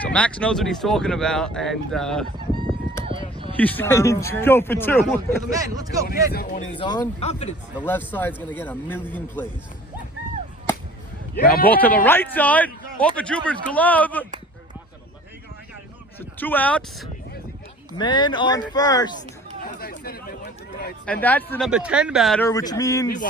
So Max knows what he's talking about, and he's saying go for 2. Let's go, When he's on, the left side's going to get a million plays. Ground ball to the right side, off of Juber's glove. So 2 outs, man on first. And that's the number 10 batter, which means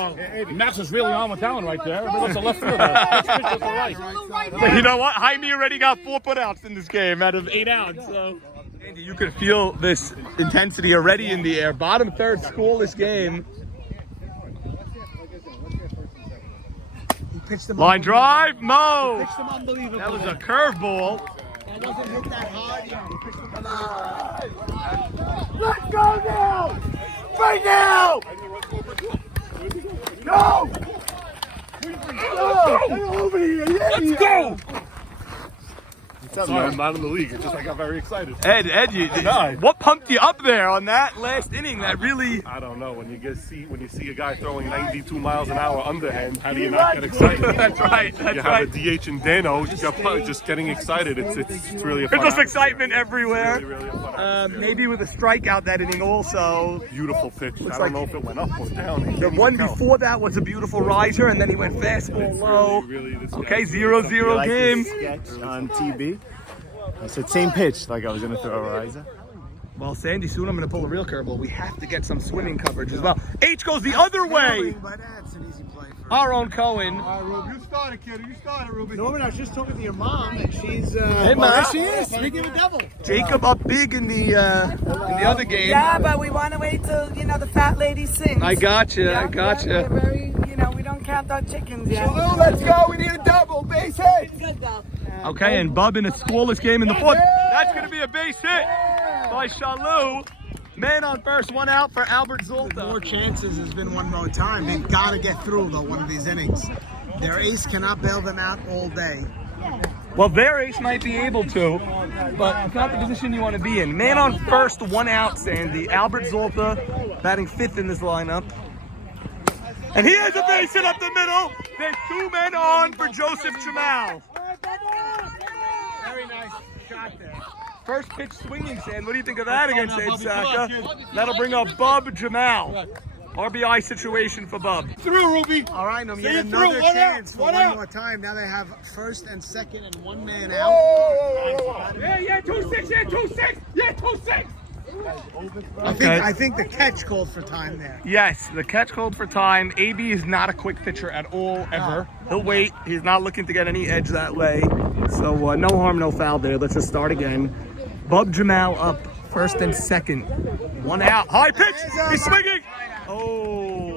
Max is really on with that one right there. That's a left fielder. That's pitch to the right. But you know what? Jaime already got 4 putouts in this game out of 8 outs. So Andy, you could feel this intensity already in the air. Bottom third, scoreless game. Line drive, Mo. That was a curveball. Wasn't hit that hard. Let's go now! Right now! No! Go! Over here! Let's go! Sorry, I'm not in the league. It's just I got very excited. Ed, what pumped you up there on that last inning? That really... I don't know. When you see a guy throwing 92 miles an hour underhand, how do you not get excited? That's right. You have a DH in Dano, just getting excited. It's really a fun. There's just excitement everywhere. Really a fun Maybe with a strikeout that inning also. Beautiful pitch. I don't know if it went up or down. The one before that was a beautiful riser, and then he went fastball low. Okay, 0-0 game. Sketch on TB. I said same pitch, like I was gonna throw a riser. Well, Sandy, soon I'm gonna pull a real curveball. We have to get some swimming coverage as well. H goes the other way. Our own Cohen. All right, Ruby, you started, kid. You started, Ruby. Norman, I was just talking to your mom, and she's. Hey, Mom. She is. Speaking of the devil. Jacob up big in the other game. Yeah, but we want to wait till the fat lady sings. I gotcha. Yeah, I gotcha. We're very, we don't count our chickens yet. Shalou, let's go. We need a double. Base hit. Good though. Okay, and Bub in a scoreless game in the 4th. That's going to be a base hit by Shalou. Man on first, 1 out for Albert Zolta. More chances has been one more time. They've got to get through, though, one of these innings. Their ace cannot bail them out all day. Well, their ace might be able to, but it's not the position you want to be in. Man on first, 1 out, Sandy. Albert Zolta batting 5th in this lineup. And he has a base hit up the middle. There's 2 men on for Joseph Jamal. Very nice shot there. First pitch swinging, Sand. What do you think of that against Ed Saka? That'll bring up Bub Jamal. RBI situation for Bub. Through, Ruby. All right, now we get another chance for one more time. Now they have first and second and 1 man out. Yeah, 2-6. Yeah, 2-6. Yeah, 2-6. I think the catch called for time there. Yes, the catch called for time. AB is not a quick pitcher at all, ever. He'll wait. He's not looking to get any edge that way. So no harm, no foul there. Let's just start again. Bub Jamal up first and second. 1 out. High pitch. He's swinging. Oh.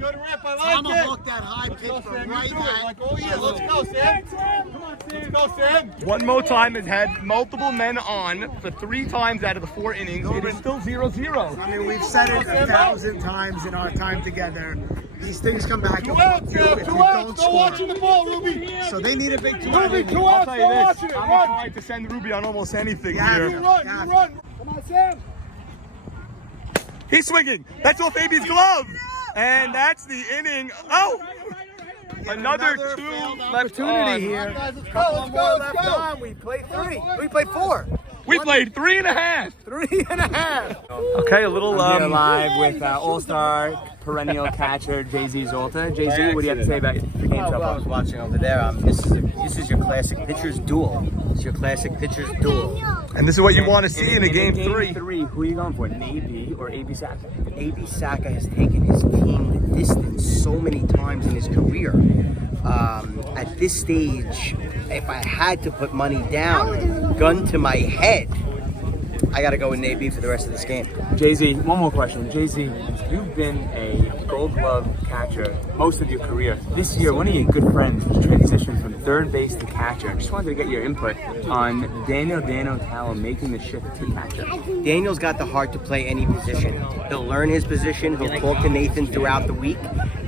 Good rip. I like it. Tomahawk that high pitch from right Like, oh yeah, let's go, Sam. Let's go, Sam. One more time has had multiple men on for 3 times out of the 4 innings. It is still 0-0. I mean, we've said it 1,000 times in our time together. These things come back. 2 outs, Sam. 2 outs. Go watching the ball, Ruby. So they need a big 2 out. Ruby, 2 outs. Go watching it. I'm Run. trying to send Ruby on almost anything You here. run. Come on, Sam. He's swinging. That's off AB's glove. And that's the inning. Oh! Another 2 left opportunity on. here. Let's go. We played 3. We played 4. We played 3.5. 3.5. Okay, a little live with All-Star perennial catcher Jay-Z Zolta. Jay-Z, what do you have to say about the game so Well, I far? was watching over there. This is your classic pitcher's duel. It's your classic pitcher's duel. And this is what you want to see in a game 3. Who are you going for, Nate B or A.B. Saka? A.B. Saka has taken his team the distance so many times in his career. At this stage, if I had to put money down, gun to my head, I got to go with Nate B for the rest of this game. Jay-Z, one more question. Jay-Z, you've been a Gold Glove catcher most of your career. This year, one of your good friends transitioned from third base to catcher. I just wanted to get your input on Daniel Talo making the shift to catcher. Daniel's got the heart to play any position. He'll learn his position. He'll talk to Nathan throughout the week,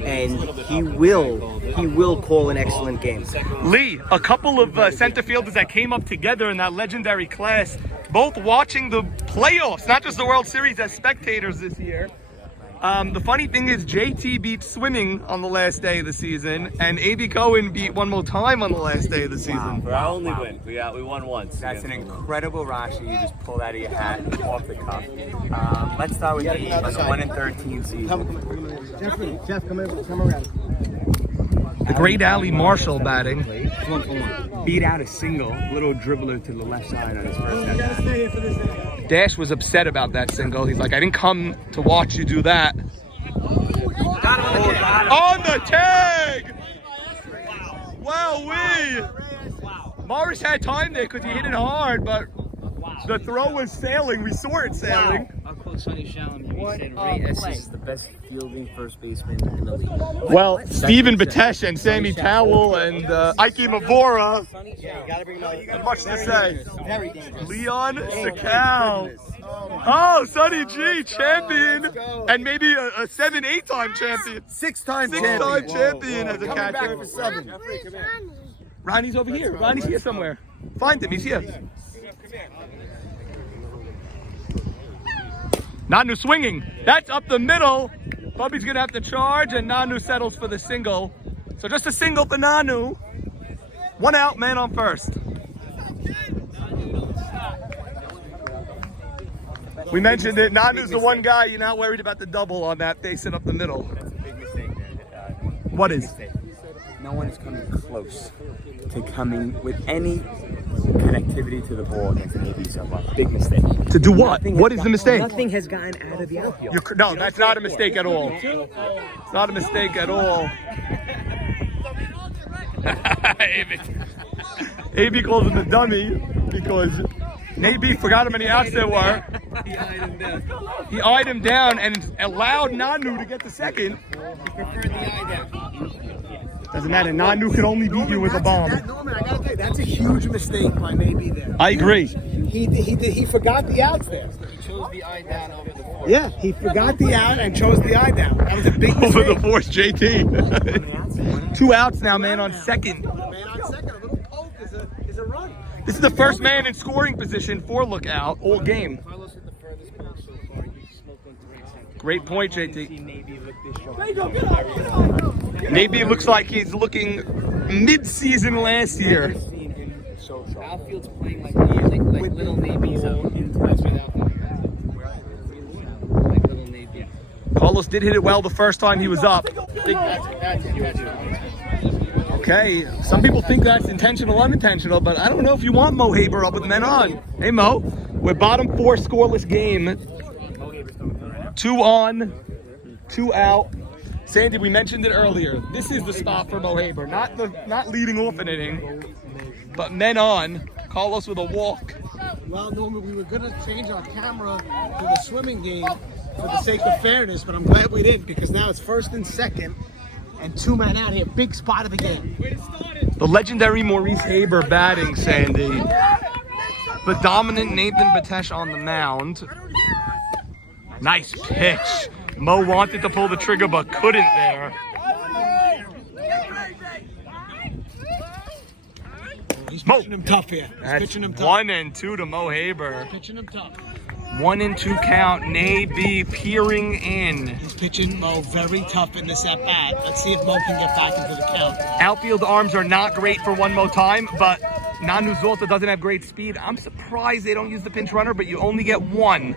and he will call an excellent game. Lee, a couple of center fielders that came up together in that legendary class, both watching the playoffs, not just the World Series, as spectators this year. The funny thing is JT beat Swimming on the last day of the season, and A.B. Cohen beat one more time on the last day of the season. For our only win. We won once. That's an incredible Rashi you just pulled out of your hat off the cuff. Let's start with you on the 1-13 season. Jeff, come around. The great Ali Marshall batting. Beat out a single, little dribbler to the left side on his first at-bat. Dash was upset about that single. He's like, I didn't come to watch you do that. On the tag! Wow, Morris had time there because he hit it hard, but the throw was sailing. We saw it sailing. I'll quote Sonny Shalom here. He said Ray Estes is the best fielding first baseman in the league. Well, Stephen Batesh and Sammy Towell and Ike Mavora. Much to say. Leon Sakal. Oh, Sonny G, champion. And maybe a 7-8 time champion. 6-time champion as a catcher. Ronnie's over here. Ronnie's here somewhere. Find him. He's here. Nanu swinging. That's up the middle. Bubby's going to have to charge, and Nanu settles for the single. So just a single for Nanu. 1 out, man on first. We mentioned it. Nanu's the one guy you're not worried about the double on that facing up the middle. That's a big mistake there. What is? No one is coming close to coming with any connectivity to the ball against an AB so far. Big mistake. To do what? What is the mistake? Nothing has gotten out of the outfield. No, that's not a mistake at all. It's not a mistake at all. AB calls him the dummy because Nate B forgot how many outs there were. He eyed him down and allowed Nanu to get the second. He preferred the eye down. Doesn't matter. Nanu can only beat you with a bomb. Norman, I gotta tell you, that's a huge mistake by Navy there. I agree. He forgot the outs there. He chose the eye down over the force. Yeah, he forgot the out and chose the eye down. That was a big mistake. Over the force, JT. 2 outs now, man on second. Man on second, a little poke is a run. This is the first man in scoring position for Lookout all game. Carlos hit the furthest ball so far. He smoked on 3 center. Great point, JT. Maybe look this show. Maybe it looks like he's looking mid-season last year. Outfield's playing like little Navy's like little Navy. Carlos did hit it well the first time he was up. Okay, some people think that's intentional, unintentional, but I don't know if you want Mo Haber up with men on. Hey Mo, we're bottom 4 scoreless game. 2 on, 2 out. Sandy, we mentioned it earlier. This is the spot for Mo Haber. Not leading off an inning, but men on. Carlos with a walk. Well, Norman, we were going to change our camera to the swimming game for the sake of fairness, but I'm glad we didn't because now it's first and second and 2 men out here. Big spot of the game. The legendary Maurice Haber batting, Sandy. The dominant Nathan Batesh on the mound. Nice pitch. Mo wanted to pull the trigger but couldn't there. He's pitching him tough here. He's pitching him tough. 1 and 2 to Mo Haber. He's pitching him tough. 1 and 2 count. Nay B peering in. He's pitching Mo very tough in this at bat. Let's see if Mo can get back into the count. Outfield arms are not great for one more time, but Nanu Zolta doesn't have great speed. I'm surprised they don't use the pinch runner, but you only get one.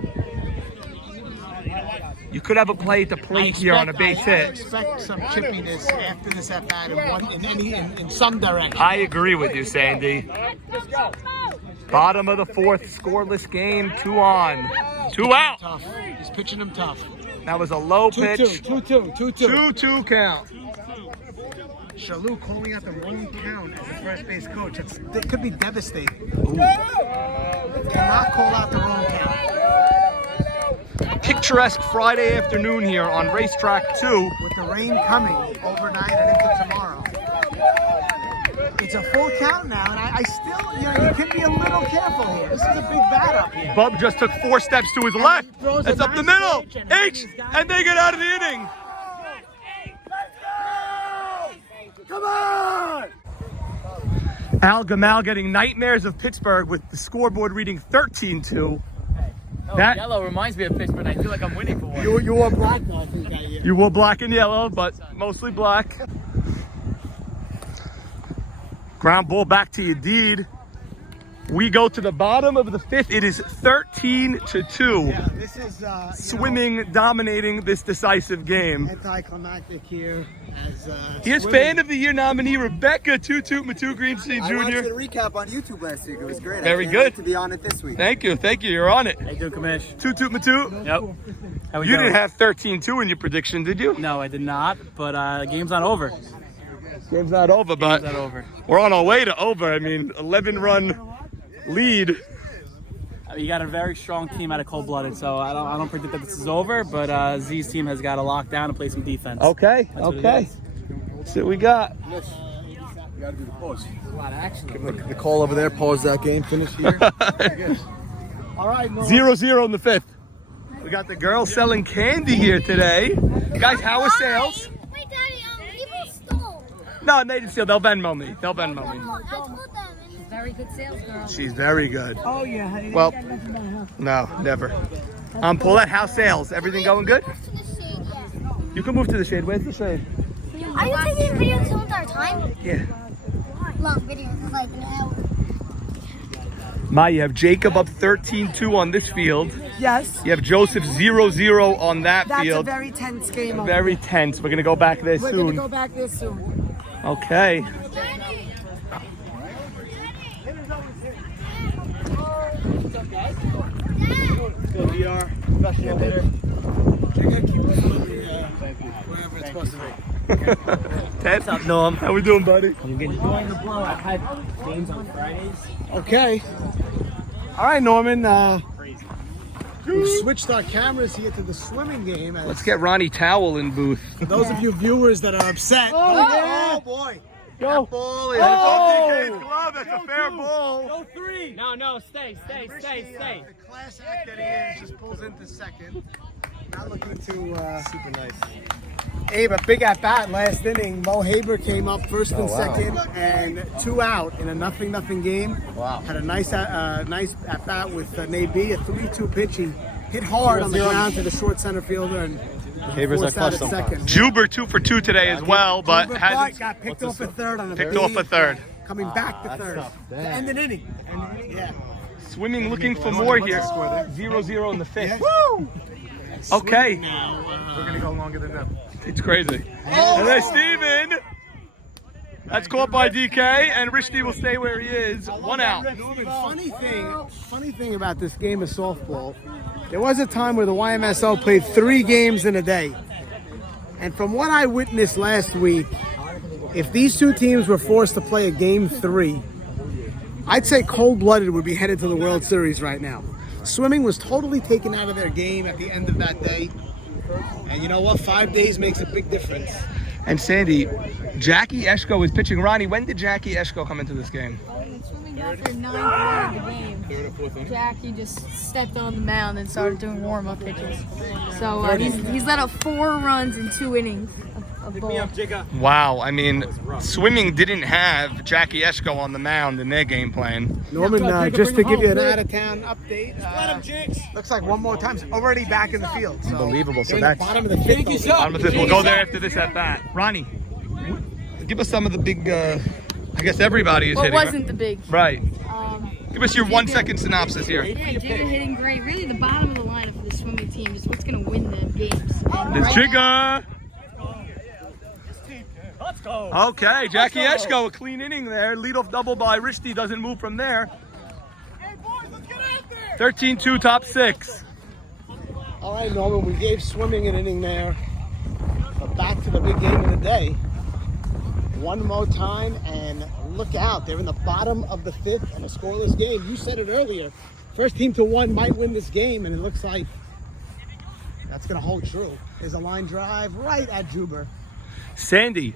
You could have a play to plate here on a base I hit. expect some chippiness after this at bat in some direction. I agree with you, Sandy. Bottom of the fourth, scoreless game, 2 on. 2 out. Tough. He's pitching him tough. That was a low pitch. 2-2. 2-2 count. Shalou calling out the wrong count as a first base coach. It could be devastating. Cannot call out the wrong count. Picturesque Friday afternoon here on Racetrack 2. With the rain coming overnight and into tomorrow. It's a full count now, and I still, you can be a little careful here. This is a big bat up here. Bub just took 4 steps to his left. It's up the middle. H, and they get out of the inning. Come on! Al Gamal getting nightmares of Pittsburgh with the scoreboard reading 13-2. That yellow reminds me of Pittsburgh. I feel like I'm winning for one. You wore black now, I think, that year. You wore black and yellow, but mostly black. Ground ball back to Yedid. We go to the bottom of the 5th. It is 13-2. Yeah, this is Swimming dominating this decisive game. Anticlimactic here as Here's Fan of the Year nominee Rebecca Tutu Matu Greenstein Jr. I watched the recap on YouTube last week. It was great. Very I can't good. wait to be on it this week. Thank you. You're on it. How you doing, Kamish? Tutu Matu. Yep. How we You doing? didn't have 13-2 in your prediction, did you? No, I did not. But the game's not over. Game's not over, but Game's not over. we're on our way to over. I mean, 11-run lead. You got a very strong team out of Cold-Blooded, so I don't predict that this is over. But Z's team has got to lock down and play some defense. Okay. That's what it Okay. is. See what we got. You gotta do the pause. A lot of action. The call over there, pause that game, finish here. all right, 0-0 in the 5th. We got the girls selling candy here today. Guys, how are sales? Wait, Daddy, people stole. No, they didn't steal. They'll Venmo me. They'll Venmo me. I told them. Very good sales girl. She's very good. Oh, yeah, honey. Well, no, never. Paulette, house sales. Everything going good? You can move to the shade. Where's the shade? Are you taking videos the entire time? Yeah. Long videos, it's like an hour. Ma, you have Jacob up 13-2 on this field. Yes. You have Joseph 0-0 on that That's field. a very tense game. over Very there. tense. We're going to go back there We're soon. going to go back there soon. Okay. Professional hitter. Wherever it's supposed to be. Ted, what's up, Norm? How we doing, buddy? I'm getting enjoying the blow. I've had games on Fridays. Okay. All right, Norman. We've switched our cameras here to the swimming game. As Let's get Ronnie Towel in booth. for those of you viewers that are upset. Oh, boy. Go. That ball is glove. That's a fair ball. Go 3. No, stay. The class act that he is just pulls into second. Not looking too super nice. Abe, a big at bat last inning. Mo Haber came up first and second, and 2 out in a 0-0 game. Wow. Had a nice at bat with Nate B, a 3-2 pitch. He hit hard on the ground to the short center fielder, and Haber's like forced out clutch at second. Juber 2 for 2 today as well, but But hasn't got picked off a third on a picked big off a third. coming back to third. To end an inning. Yeah. Swimming looking for more here. 0-0 in the 5th. Woo! Okay. We're gonna go longer than them. It's crazy. And there's Steven. That's caught by DK, and Rishdi will stay where he is. 1 out. Funny thing about this game of softball, there was a time where the YMSL played 3 games in a day. And from what I witnessed last week, if these 2 teams were forced to play a game 3, I'd say Cold-Blooded would be headed to the World Series right now. Swimming was totally taken out of their game at the end of that day. And you know what? 5 days makes a big difference. And Sandy, Jackie Eshko is pitching. Ronnie, when did Jackie Eshko come into this game? Swimming after 9th of the game. Jackie just stepped on the mound and started doing warm-up pitches. So he's let up 4 runs in 2 innings of ball. Wow, I mean, Swimming didn't have Jackie Eshko on the mound in their game plan. Norman, just to give you an out-of-town update, looks like one more time, already back in the field. So Unbelievable. So they're in the that's bottom of the 5th. bottom of the 5th. We'll go there after this at bat. Ronnie, give us some of the big I guess everybody is What hitting. wasn't the big. Right. Give us your Jigga- 1 second synopsis here. Yeah, Jigga hitting great. Really, the bottom of the lineup for the swimming team is what's going to win the games. And There's right now- Jigga. Let's go. Okay, Jackie Let's go. Eshko, a clean inning there. Leadoff double by Rishti, doesn't move from there. 13-2, top 6. All right, Norman, we gave swimming an inning there. But back to the big game of the day. One more time, and look out. They're in the bottom of the 5th and a scoreless game. You said it earlier. First team to 1 might win this game, and it looks like that's going to hold true. There's a line drive right at Juber. Sandy,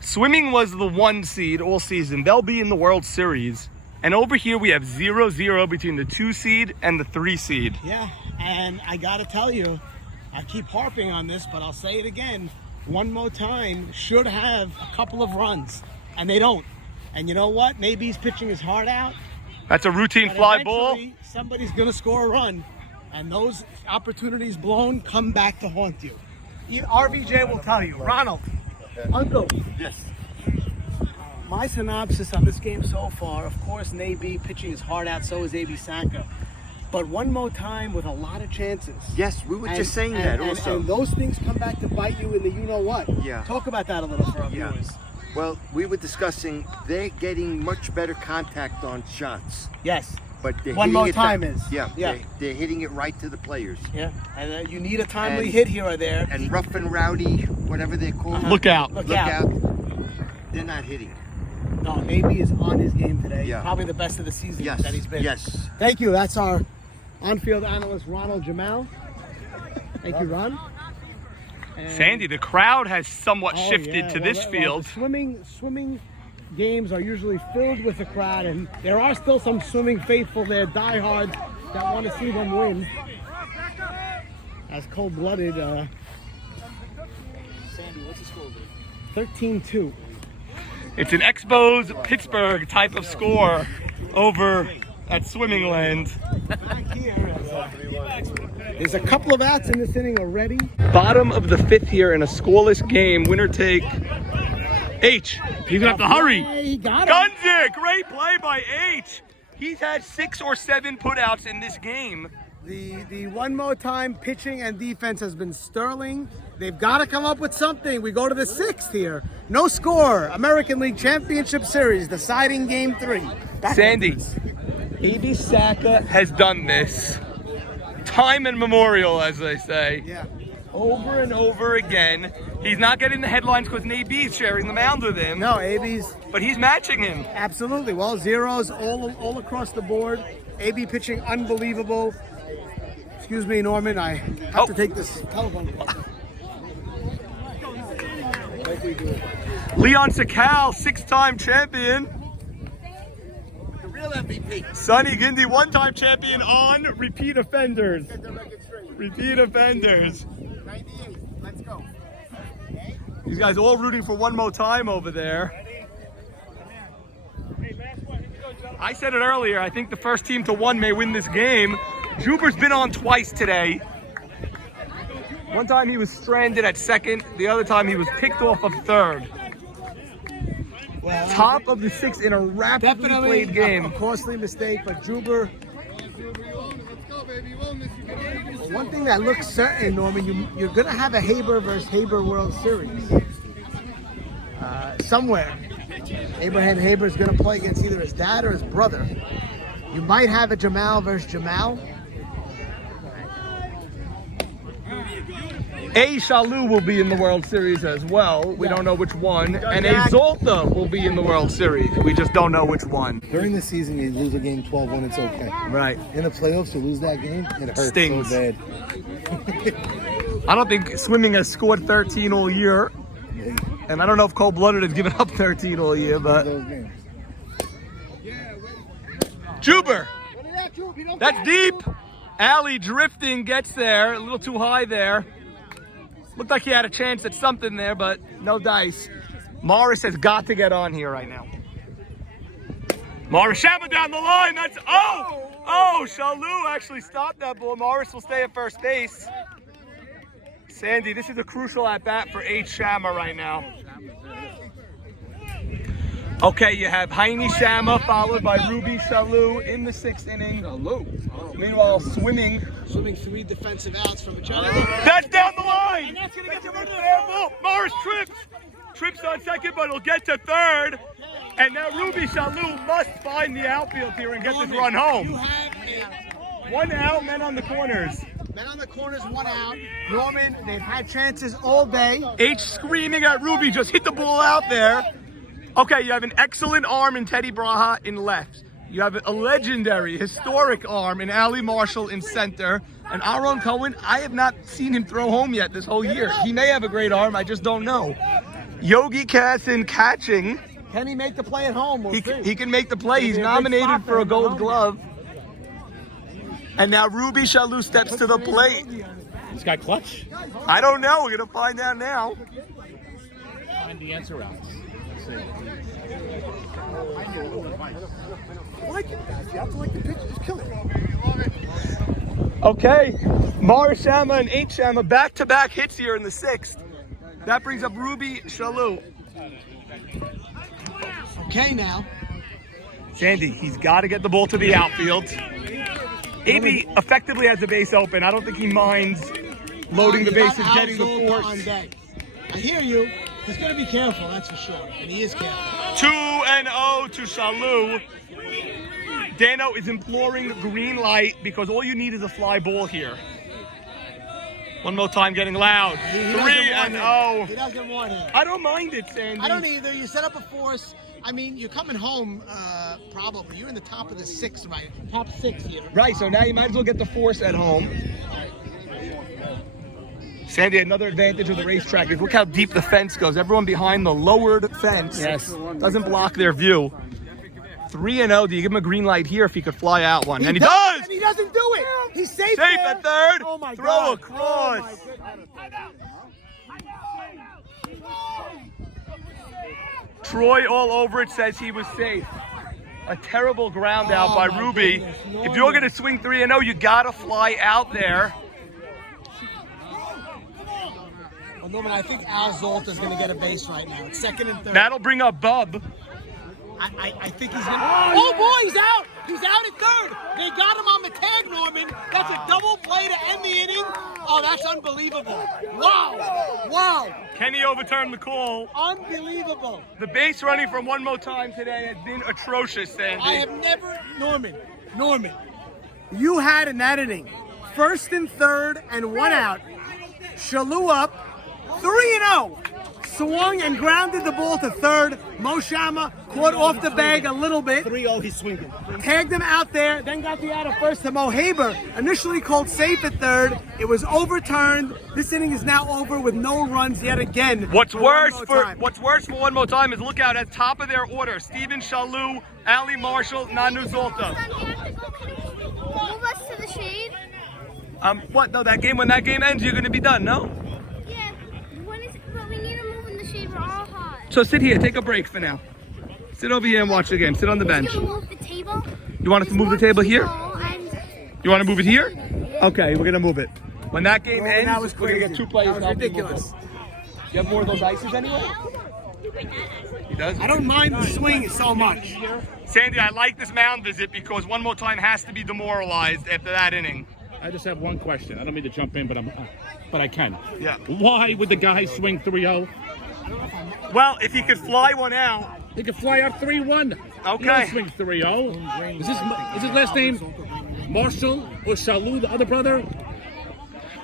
swimming was the 1 seed all season. They'll be in the World Series. And over here we have 0-0 between the 2 seed and the 3 seed. Yeah, and I got to tell you, I keep harping on this, but I'll say it again. One more time, should have a couple of runs, and they don't. And you know what? Maybe he's pitching his heart out. That's a routine But fly ball. eventually, somebody's going to score a run, and those opportunities blown come back to haunt you. RVJ will tell you. Ronald, Uncle. Yes. My synopsis on this game so far, of course, Nabi pitching his heart out, so is A.B. Saka. But one more time with a lot of chances. Yes, we were just saying that also. And those things come back to bite you in the you-know-what. Yeah. Talk about that a little for our viewers. Well, we were discussing they're getting much better contact on shots. Yes. But they're One hitting more it time is. Yeah, Yeah. they're hitting it right to the players. Yeah, and you need a timely And- hit here or there. And rough and rowdy, whatever they're called. Look out. Look out. They're not hitting. No, Nabi is on his game today. Yeah. Probably the best of the season Yes, that he's been. yes. Thank you. That's our on-field analyst, Ronald Jamal. Thank you, Ron. And- Sandy, the crowd has somewhat Oh, shifted yeah. to Well, this well, field. the swimming games are usually filled with the crowd, and there are still some swimming faithful there, diehards, that want to see them win. As cold-blooded, Sandy, what's the score? 13-2. It's an Expos Pittsburgh type of score over at Swimming Land. There's a couple of outs in this inning already. Bottom of the 5th here in a scoreless game. Winner take H. He's gonna have to hurry. Yeah, he got him. Gunzik, great play by H. He's had 6 or 7 putouts in this game. The one more time pitching and defense has been sterling. They've got to come up with something. We go to the 6th here. No score. American League Championship Series, deciding game 3. Sandy, A.B. Saka has done this time immemorial, as they say. Yeah. Over and over again. He's not getting the headlines because AB's sharing the mound with him. No, AB's. But he's matching him. Absolutely. Well, zeros all across the board. AB pitching unbelievable. Excuse me, Norman. I have to take this telephone call. Leon Sakal, 6-time champion. The real MVP. Sonny Gindi, 1-time champion on repeat offenders. Repeat offenders. 98. Let's go. These guys all rooting for one more time over there. I said it earlier, I think the first team to 1 may win this game. Juber's been on twice today. One time he was stranded at 2nd, the other time he was picked off of 3rd. Well, Top of the 6th in a rapidly played game. A costly mistake, but Juber. One thing that looks certain, Norman, you're going to have a Haber versus Haber World Series. Somewhere. Abraham Haber is going to play against either his dad or his brother. You might have a Jamal versus Jamal. A. Shalou will be in the World Series as well. We don't know which one. And A. Zolta will be in the World Series. We just don't know which one. During the season, you lose a game 12-1, it's okay. Right. In the playoffs, you lose that game, it hurts Stings. so bad. I don't think Swimming has scored 13 all year. And I don't know if Cold Blooded has given up 13 all year, but. Juber! That's deep! Alley drifting gets there, a little too high there. Looked like he had a chance at something there, but no dice. Morris has got to get on here right now. Morris Shabba down the line, that's, oh, Shalou actually stopped that ball. Morris will stay at first base. Sandy, this is a crucial at-bat for H. Shamma right now. Okay, you have Heini Shama followed by Ruby Shalou in the 6th inning. Meanwhile, Swimming 3 defensive outs from a That's down the line! And that's going to get you running air ball. Morris trips on second, but he'll get to third. And now Ruby Shalou must find the outfield here and get this run home. 1 out, men on the corners. Men on the corners, 1 out. Norman, they've had chances all day. H screaming at Ruby, just hit the ball out there. Okay, you have an excellent arm in Teddy Braha in left. You have a legendary, historic arm in Ali Marshall in center. And Aaron Cohen, I have not seen him throw home yet this whole year. He may have a great arm, I just don't know. Yogi Kassin catching. Can he make the play at home? He can make the play. He's nominated for a Gold Glove. And now Ruby Shalou steps to the plate. This guy clutch? I don't know. We're going to find out now. Find the answer out. Let's see. Okay, Morris Shama and H Shama back-to-back hits here in the 6th. That brings up Ruby Shalou. Okay, now. Sandy, he's got to get the ball to the outfield. AB effectively has the base open. I don't think he minds loading the bases, getting the force. I hear you. He's going to be careful, that's for sure. And he is careful. 2-0 to Shalou. Dano is imploring green light because all you need is a fly ball here. One more time, getting loud. 3-0. He doesn't want it. I don't mind it, Sandy. I don't either. You set up a force. I mean, you're coming home, probably. You're in the top of the 6th, right? Top 6 here. Right, so now you might as well get the force at home. Sandy, another advantage of the racetrack is look how deep the fence goes. Everyone behind the lowered fence doesn't block their view. 3-0. Do you give him a green light here if he could fly out one? And he does! And he doesn't do it! He's safe there. there. At third. Oh my Throw God. across. Troy all over it says he was safe. A terrible ground out by Ruby. If you're going to swing 3-0, you got to fly out there. Well, Norman, I think Al Zolta's going to get a base right now. It's 2nd and 3rd. That'll bring up Bub. I think he's going to... Oh, boy, he's out! He's out at 3rd! They got him on the tag, Norman. That's a double play to end the inning. Oh, that's unbelievable. Wow! Wow! Kenny overturned the call. Unbelievable. The base running from One More Time today has been atrocious, Sandy. I have never... Norman, you had in that inning 1st and 3rd and 1 out. Shalou up, 3-0. Swung and grounded the ball to 3rd. Mo Shama caught off the bag a little bit. 3-0, he's swinging. Tagged him out there, then got the out of 1st to Mo Haber. Initially called safe at 3rd. It was overturned. This inning is now over with no runs yet again. What's worse for One More Time is look out at top of their order. Steven Shalou, Ali Marshall, Nanu Zolta. Move us to the shade. What? No, when that game ends, you're going to be done, no? Yeah. But we need to move in the shade. We're all hot. So sit here, take a break for now. Sit over here and watch the game. Sit on the bench. Move the table. You want us to move the table here? You want to move it here? Yeah. Okay, we're going to move it. When that game ends, that was we're going to get 2 plays. That was ridiculous. You have more of those ices anyway? He does? I don't mind the swing so much. Sandy, I like this mound visit because One More Time has to be demoralized after that inning. I just have one question. I don't mean to jump in, but I can. Yeah. Why would the guy swing 3-0? Well, if he could fly one out. He could fly out 3-1. Okay. He don't swing 3-0. Is his last name Marshall or Shalou, the other brother?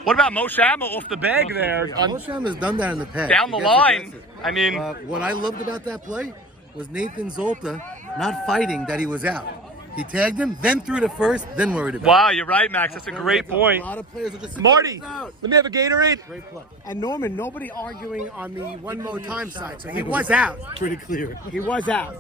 What about Mo Shama off the bag there? Mo Shama's done that in the past. Down the line. I mean, what I loved about that play was Nathan Zolta not fighting that he was out. He tagged him, then threw to 1st, then worried about it. Wow, you're right, Max. That's a great point. A lot of players are just Marty, let me have a Gatorade. Great play. And Norman, nobody arguing on the One More Time side, so he was out. Pretty clear. He was out.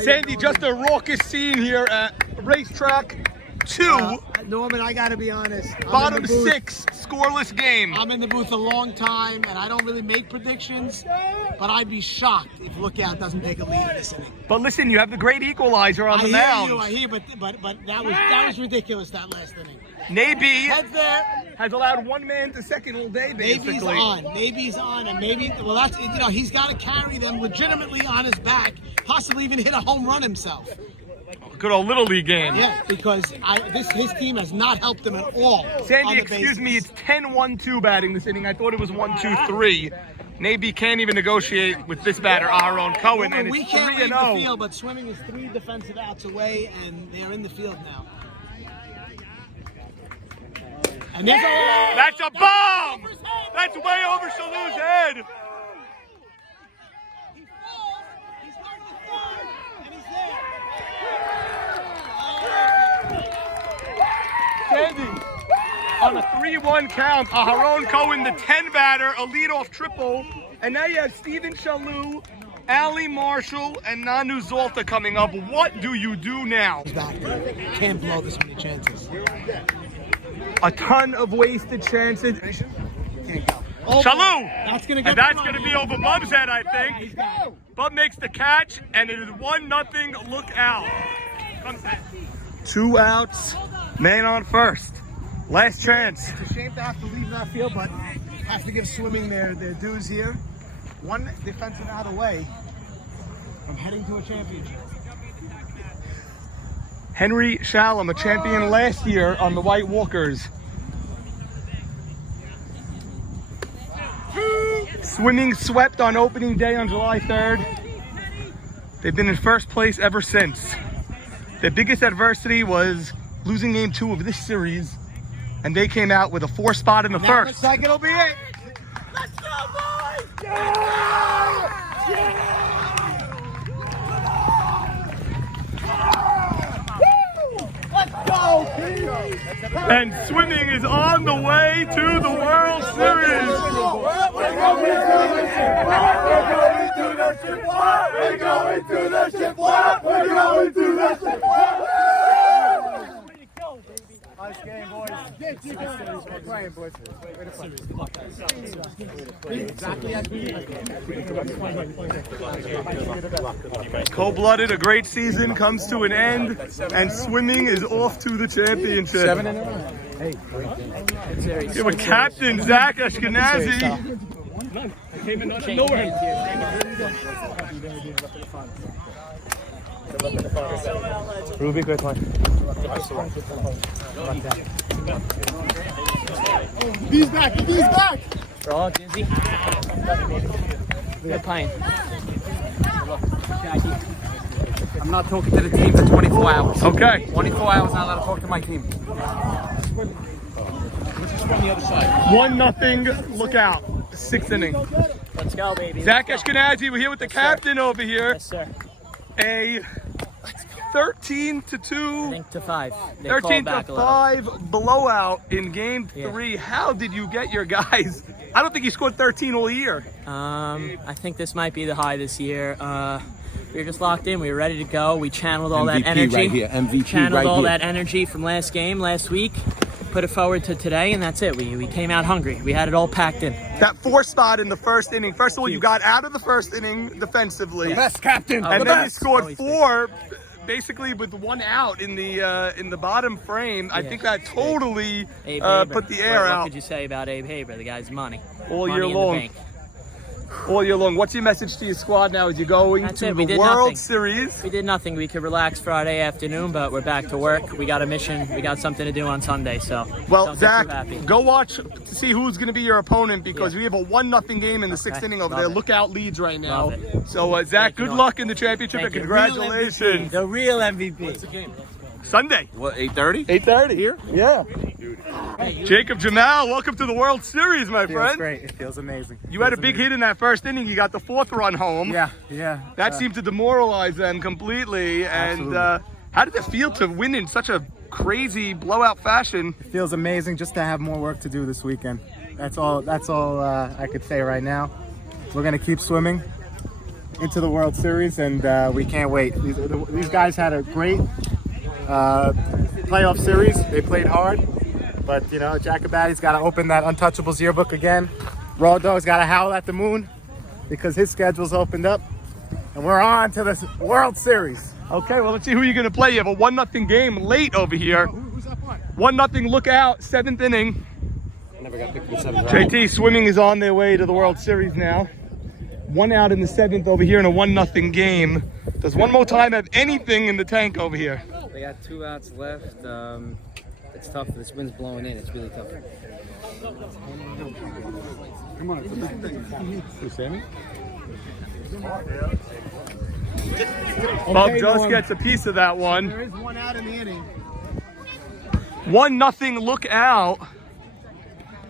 Sandy, just a raucous scene here at Racetrack 2. Norman, I got to be honest. Bottom 6, scoreless game. I'm in the booth a long time, and I don't really make predictions. but I'd be shocked if Lookout doesn't take a lead in this inning. But listen, you have the great equalizer on the mound. I hear, but that was ridiculous, that last inning. Naby Heads there. has allowed one man to second all day, basically. Naby's on, and maybe, well, that's, he's got to carry them legitimately on his back, possibly even hit a home run himself. Good old Little League game. Yeah, because his team has not helped him at all. Sandy, excuse me, it's 10-1-2 batting this inning. I thought it was 1-2-3. Naby can't even negotiate with this batter, Aharon Cohen, and we it's can't 3-0. leave the field, but Swimming is 3 defensive outs away, and they're in the field now. And that's a bomb! That's way over Shalu's head! Sandy, on a 3-1 count, Aharon Cohen, the 10 batter, a leadoff triple, and now you have Steven Shalu, Ali Marshall, and Nanu Zolta coming up. What do you do now? Can't blow this many chances. A ton of wasted chances. Can't go. Shalu! That's gonna go. And that's going to be over Bub's head, I think. Bub makes the catch, and it is 1-0. Look out. 2 outs. Man on first. Last chance. It's a shame to have to leave that field, but have to give Swimming their dues here. One defensive out away from heading to a championship. Henry Shalom, a champion last year on the White Walkers. Swimming swept on opening day on July 3rd. They've been in first place ever since. Their biggest adversity was losing game 2 of this series, and they came out with a 4 spot in the first. Looks like it'll be it. Let's go, boys! Yeah! Woo! Let's go, Pete! And Swimming is on the way to the World Series. We're going to the ship. We're going to the ship. We're going to the ship. Nice game, boys. We're playing, boys. Cold-blooded, a great season comes to an end, and Swimming is off to the championship. 7 in a row. Hey, you have a captain, Zach Ashkenazi. Came in out of nowhere. Ruby, quick one. He's back. He's back. We're all dizzy. We're playing. I'm not talking to the team for 24 hours. Okay. 24 hours, not allowed to talk to my team. 1-0, look out. 6th inning. Let's go, baby. Zach Ashkenazi, we're here with the captain over here. Yes, sir. A 13-2. I think to 5. 13-5 blowout in game 3. How did you get your guys? I don't think you scored 13 all year. I think this might be the high this year. We were just locked in. We were ready to go. We channeled all that energy. Right here. MVP channeled right all here. that energy from last game, last week. Put it forward to today, and that's it. We came out hungry. We had it all packed in. That 4 spot in the first inning. First of all, you got out of the first inning defensively. The best captain. And then you scored 4, basically with 1 out in the bottom frame. I think that totally put the air out. What could you say about Abe Haber? The guy's money. All money year in the long. bank. All year long. What's your message to your squad now as you're going That's to it. We the did World nothing. Series? We did nothing. We could relax Friday afternoon, but we're back to work. We got a mission. We got something to do on Sunday. So, well, don't get too Zach, happy. go watch to see who's going to be your opponent because we have a 1-0 game in the 6th inning over there. Look out leads right now. Love it. So, Zach, good luck in the championship and congratulations. The real MVP. What's the game? Sunday. What, 8:30? 8:30 here? Yeah. Jacob Jamal, welcome to the World Series, my Feels friend. great. It feels amazing. You had a big hit in that first inning. You got the 4th run home. Yeah. That seemed to demoralize them completely. And how did it feel to win in such a crazy blowout fashion? It feels amazing just to have more work to do this weekend. That's all I could say right now. We're going to keep swimming into the World Series, and we can't wait. These guys had a great playoff series. They played hard, but you know, Jacobatti's got to open that Untouchables yearbook again. Raw Dog's got to howl at the moon. because his schedule's opened up, and we're on to the World Series. Okay, well, let's see who you're going to play. You have a 1-0 game late over here. Who's up on? 1-0 look out, 7th inning. I never got picked for the 7th round. JT, Swimming is on their way to the World Series now. 1 out in the 7th over here in a 1-0 game. Does One More Time have anything in the tank over here? They got 2 outs left. It's tough. This wind's blowing in. It's really tough. Come on, it's Sammy. Bob just gets a piece of that one. There is 1 out in the inning. 1-0 look out.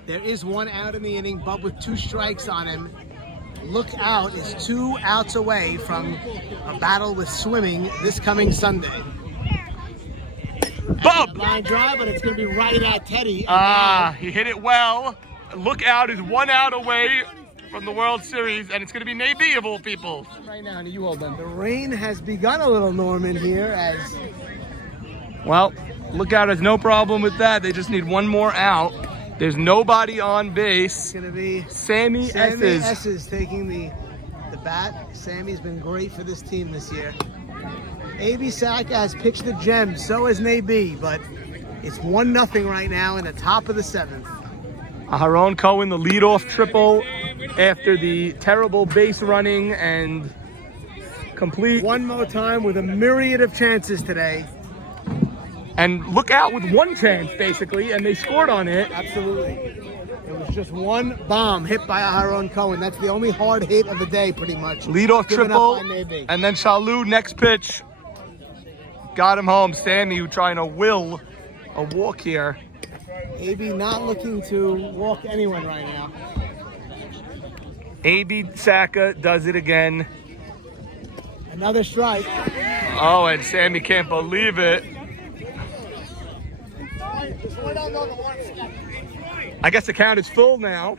There is 1 out in the inning, Bub with 2 strikes on him. Look Out is 2 outs away from a battle with Swimming this coming Sunday. Bub! Line drive, but it's going to be right at Teddy. He hit it well. Look Out is 1 out away from the World Series, and it's going to be Navy of all people. Right now, you hold them. The rain has begun a little, Norman, here as... Well, Look Out has no problem with that. They just need 1 more out. There's nobody on base. It's going to be Sammy Esses taking the bat. Sammy's been great for this team this year. A.B. Saka has pitched the gem, so has Nabi, but it's 1-0 right now in the top of the 7th. Aharon Cohen, the leadoff triple after the terrible base running and complete. One more time with a myriad of chances today. And Look Out with 1 chance, basically, and they scored on it. Absolutely. It was just 1 bomb hit by Aharon Cohen. That's the only hard hit of the day, pretty much. Leadoff Given triple, up by Nabi. and then Shalou, next pitch, got him home. Sammy, who trying to will a walk here. A.B. not looking to walk anyone right now. A.B. Saka does it again. Another strike. Oh, and Sammy can't believe it. I guess the count is full now.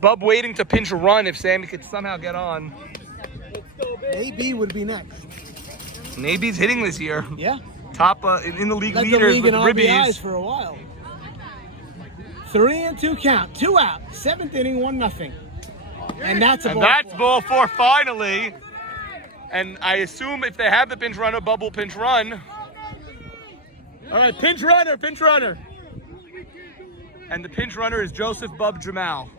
Bub waiting to pinch a run if Sammy could somehow get on. A.B. would be next. Naby's hitting this year. Yeah. Top in the league Led leaders the league with in the RBIs ribbies. for a while. 3-2 count. 2 out. 7th inning, 1-0. And that's ball 4 finally. And I assume if they have the pinch runner, Bub will pinch run. All right, pinch runner. And the pinch runner is Joseph Bub Jamal.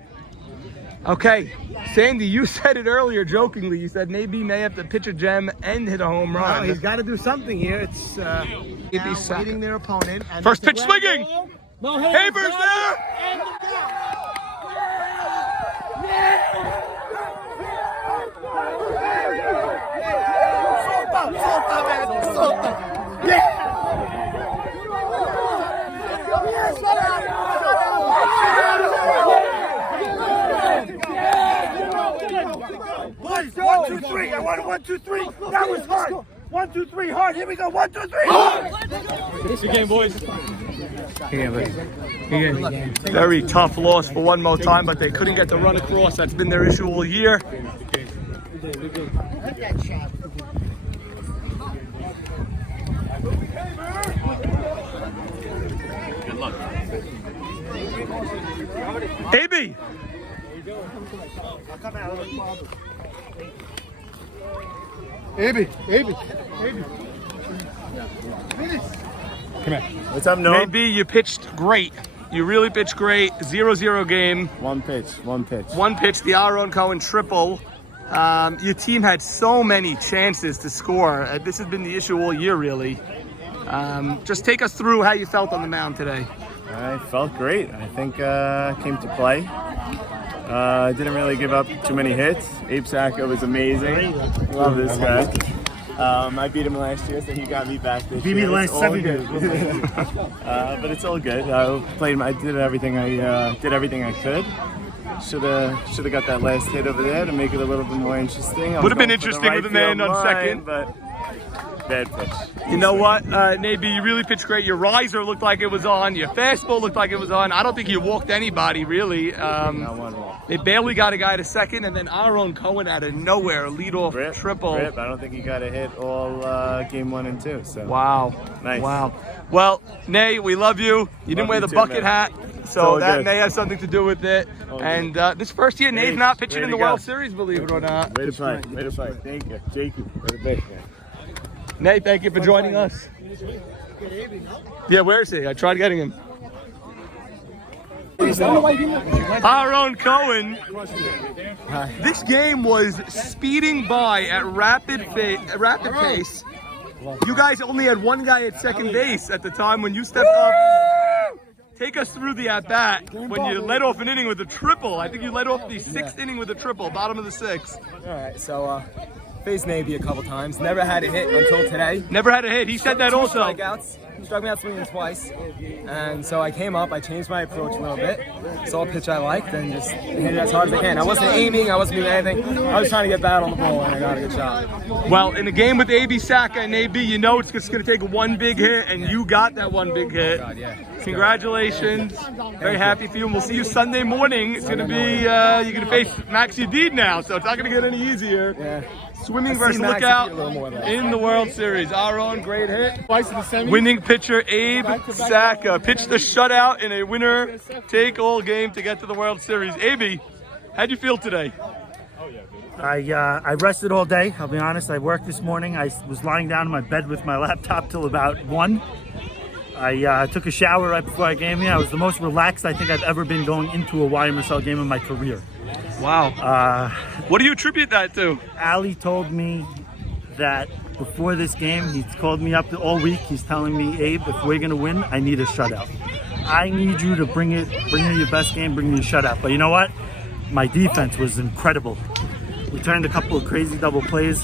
Okay, Sandy, you said it earlier jokingly. You said maybe may have to pitch a gem and hit a home run. No, he's got to do something here. It's now waiting their opponent. And first pitch swinging. Haber's there. And Boys, 1, 2, 3. I want 1, 2, 3. That was hard. 1, 2, 3, hard. Here we go. 1, 2, 3. Hard. Good game, boys. Very tough loss for One More Time, but they couldn't get the run across. That's been their issue all year. Good luck. AB. AB. Come here. What's up, Noah? AB, you pitched great. You really pitched great. 0-0 game. One pitch. One pitch, the Aharon Cohen triple. Your team had so many chances to score. This has been the issue all year, really. Just take us through how you felt on the mound today. I felt great. I think came to play. Didn't really give up too many hits. Abe Saka was amazing. Love this guy. I beat him last year, so he got me back this year. Beat me the last 7 years. But it's all good. I did everything I could. Should have got that last hit over there to make it a little bit more interesting. Would have been interesting with a man on second, but bad pitch. You know what, Nabi, you really pitched great. Your riser looked like it was on. Your fastball looked like it was on. I don't think you walked anybody, really. Not one walk. They barely got a guy to second, and then Aharon Cohen out of nowhere, leadoff triple. I don't think he got a hit all game 1 and 2. So wow, nice. Wow. Well, Nay, we love you. You didn't wear the bucket hat. so all that good. may have something to do with it. And this first year, Nate's not pitching in the World Series, believe it or not. Way to play. Way to play. Thank you. Jakey. Way to play. Nate, thank you for joining us. Yeah, where is he? I tried getting him. Our own Cohen. This game was speeding by at rapid pace. You guys only had one guy at second base at the time when you stepped up. Take us through the at-bat when you led off an inning with a triple. I think you led off the 6th inning with a triple, bottom of the 6th. All right, so faced Navy a couple times. Never had a hit until today. Never had a hit. He said that Two also. Strikeouts. Struck me out swinging twice. And so I came up, I changed my approach a little bit. Saw a pitch I liked and just hit it as hard as I can. I wasn't aiming, I wasn't doing anything. I was trying to get bad on the ball and I got a good shot. Well, in a game with A.B. Saka and A.B., you know it's just going to take one big hit, and you got that one big hit. God, yeah. Congratulations. Very happy for you, and we'll see you Sunday morning. It's going to be, you're going to face Max Udid now, so it's not going to get any easier. Yeah. Swimming versus Lookout in the World Series. Our own great hit. Winning pitcher Abe Saka pitched the shutout in a winner-take-all game to get to the World Series. Abe, how'd you feel today? I rested all day. I'll be honest. I worked this morning. I was lying down in my bed with my laptop till about 1. I took a shower right before I came here. I was the most relaxed I think I've ever been going into a YMSL game in my career. Wow. What do you attribute that to? Ali told me that before this game, he's called me up all week. He's telling me, Abe, if we're going to win, I need a shutout. I need you to bring in your best game, bring me a shutout. But you know what? My defense was incredible. We turned a couple of crazy double plays.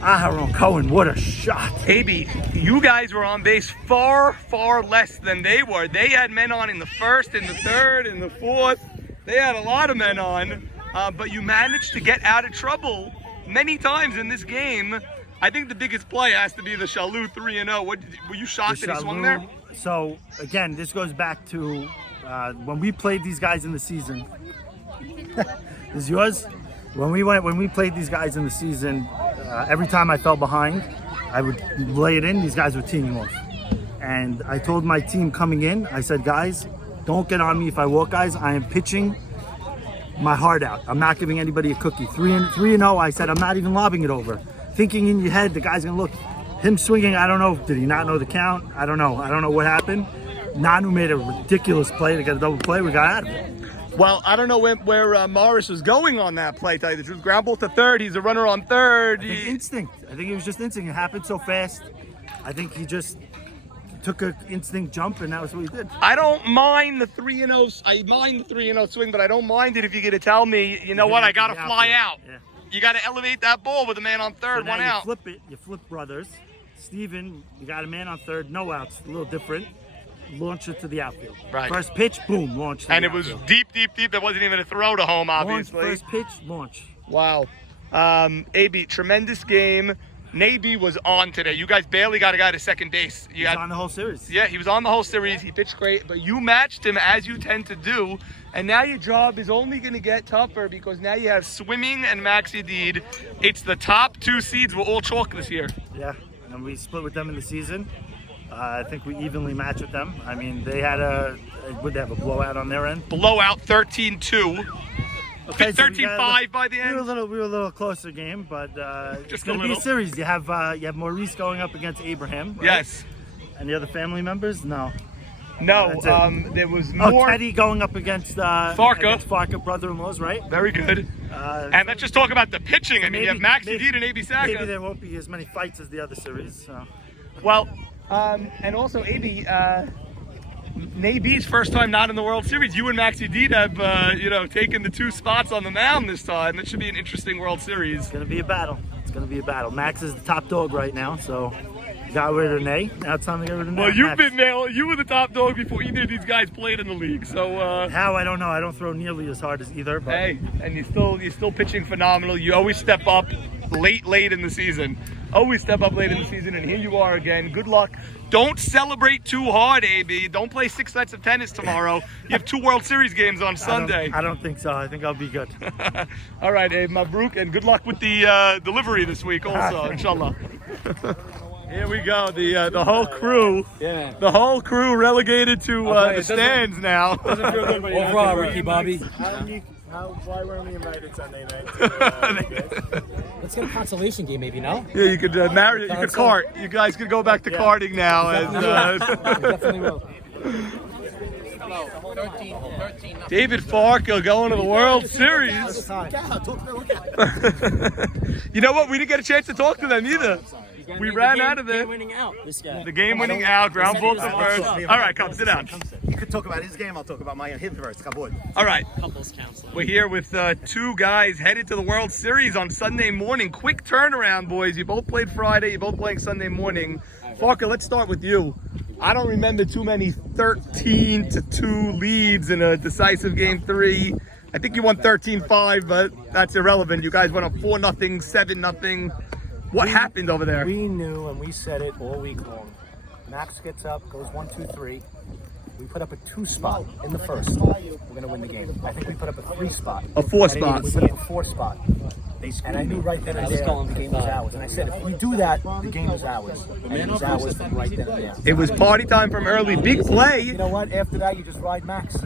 Aharon Cohen, what a shot. Abe, you guys were on base far, far less than they were. They had men on in the 1st, in the 3rd, in the 4th. They had a lot of men on. But you managed to get out of trouble many times in this game. I think the biggest play has to be the Shalou 3-0. Were you shocked that he swung there? So, again, this goes back to when we played these guys in the season. Is yours? When we played these guys in the season, every time I fell behind, I would lay it in. These guys were teeing off. And I told my team coming in, I said, guys, don't get on me if I walk, guys. I am pitching my heart out. I'm not giving anybody a cookie. 3-0, I said, I'm not even lobbing it over. Thinking in your head, the guy's gonna look. Him swinging, I don't know. Did he not know the count? I don't know. I don't know what happened. Nanu made a ridiculous play to get a double play. We got out of it. Well, I don't know where Morris was going on that play, tell you the truth. Ground ball to 3rd. He's a runner on 3rd. Instinct. I think it was just instinct. It happened so fast. I think he just took an instinct jump, and that was what he did. I don't mind the 3-0. I mind the 3-0 swing, but I don't mind it if you're going to tell me, you know what, I got to fly out. Yeah. You got to elevate that ball with a man on 3rd, So now one out. Flip it. You flip brothers. Steven, you got a man on 3rd, no outs. A little different. Launch it to the outfield. Right. First pitch, boom, launch. And it was deep, deep, deep. That wasn't even a throw to home, obviously. First pitch, launch. Wow. AB, tremendous game. Navy was on today. You guys barely got a guy to second base. He was on the whole series. Yeah, he was on the whole series. He pitched great, but you matched him as you tend to do. And now your job is only going to get tougher because now you have Swimming and Maxi Deed. It's the top 2 seeds. We're all chalk this year. Yeah, and we split with them in the season. I think we evenly matched with them. I mean, they had would they have a blowout on their end? Blowout 13-2. Okay, 13-5 by the end. We were a little closer game, but it's going to be a series. You have Maurice going up against Abraham. Right? Yes. And the other family members? No. No. There was more. Teddy going up against Farka, brother-in-laws, right? Very good. And let's just talk about the pitching. I mean, you have Maxi Deed and A.B. Saka. Maybe there won't be as many fights as the other series. So. Well, and also A.B. Naby's first time not in the World Series. You and Maxi Deed have, taken the 2 spots on the mound this time. That should be an interesting World Series. It's going to be a battle. It's going to be a battle. Max is the top dog right now, so got rid of Nate. Now it's time to get rid of Nate. Well, you've been there. You were the top dog before either of these guys played in the league. So how, I don't know. I don't throw nearly as hard as either. But hey, and you're still pitching phenomenal. You always step up late in the season. Always step up late in the season, and here you are again. Good luck. Don't celebrate too hard, AB. Don't play 6 sets of tennis tomorrow. You have 2 World Series games on Sunday. I don't think so. I think I'll be good. All right, Abe, Mabruk, and good luck with the delivery this week also, inshallah. Here we go. The whole crew. Yeah. The whole crew relegated to the stands now. Doesn't feel good, but Overall, Ricky Bobby. Why weren't we invited Sunday night? Let's get a consolation game, maybe, no? Yeah, you could marry. You could cart. You guys could go back to karting now. Definitely will. David Farka going to the World Series. You know what? We didn't get a chance to talk to them either. We ran out of there. The game-winning out, ground ball to first. All right, come sit down. You could talk about his game. I'll talk about mine. Hit first. Come on. All right. Couples counseling. We're here with two guys headed to the World Series on Sunday morning. Quick turnaround, boys. You both played Friday. You're both playing Sunday morning. Farka, let's start with you. I don't remember too many 13-2 leads in a decisive game 3. I think you won 13-5, but that's irrelevant. You guys went up 4-0, 7-0. What happened over there? We knew, and we said it all week long. Max gets up, goes 1, 2, 3. We put up a 2 spot in the first. We're going to win the game. I think we put up a 3 spot. A 4 spot. We put up a 4 spot. And I knew right then and there the game was ours. And I said, if we do that, the game is ours. And it was ours from right then and there. It was party time from early. Big play. You know what? After that, you just ride Max.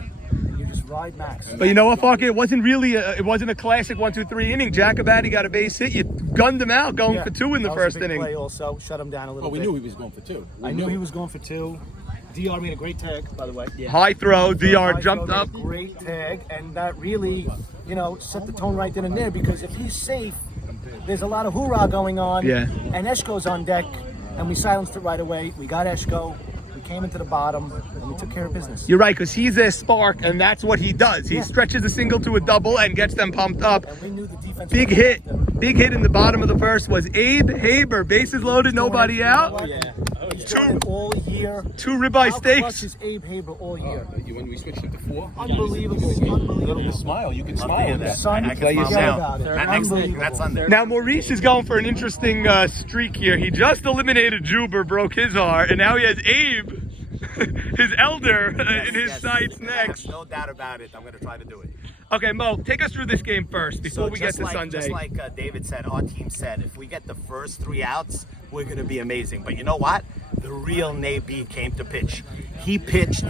You just ride Max. But you know what, Farka? It wasn't really it wasn't a classic 1-2-3 inning. Jacobati got a base hit. You gunned him out going for 2 in the first inning. Play also shut him down a little bit. We knew he was going for 2. I knew he was going for 2. DR made a great tag, by the way. Yeah. High throw. DR jumped up. Great tag, and that really, set the tone right then and there. Because if he's safe, there's a lot of hoorah going on. Yeah. And Eshko's on deck, and we silenced it right away. We got Eshko. We came into the bottom, and we took care of business. You're right, because he's a spark, and that's what he does. He stretches a single to a double and gets them pumped up. And we knew the defense. Big hit in the bottom of the first was Abe Haber. Bases loaded, nobody out. Yeah. He's doing it all year. 2 ribeye How steaks. clutch is Abe Haber all year? When we switched it to 4, Unbelievable. little smile. You can smile with that. Son, I can smile forget now. about it. Unbelievable. That's Sunday. Now Maurice is going for an interesting streak here. He just eliminated Juber, broke his heart, and now he has Abe, his elder, in his sights next. No doubt about it. I'm going to try to do it. Okay, Mo, take us through this game first before we get to Sunday. Just like David said, our team said, if we get the first 3 outs, we're going to be amazing. But you know what? The real Nate B came to pitch. He pitched.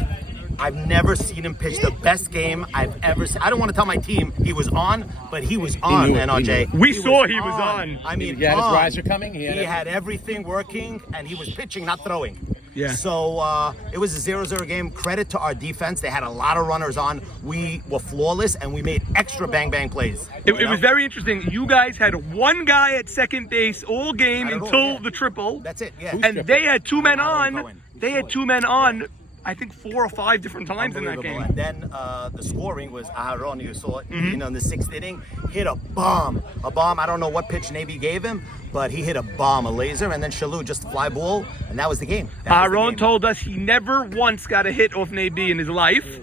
I've never seen him pitch the best game I've ever seen. I don't want to tell my team he was on, but he was on, NRJ. We saw he was on. I mean, he had his riser coming. He had everything working, and he was pitching, not throwing. Yeah. So it was a 0-0 game. Credit to our defense. They had a lot of runners on. We were flawless, and we made extra bang-bang plays. It was very interesting. You guys had 1 guy at second base all game until the triple. That's it, yeah. And they had 2 men on. They had 2 men on, I think 4 or 5 different times in that game. And then the scoring was Aharon. You saw it, in the 6th inning, hit a bomb. I don't know what pitch Navy gave him, but he hit a bomb, a laser, and then Shalou just a fly ball, and that was the game. Aharon told us he never once got a hit off Navy in his life.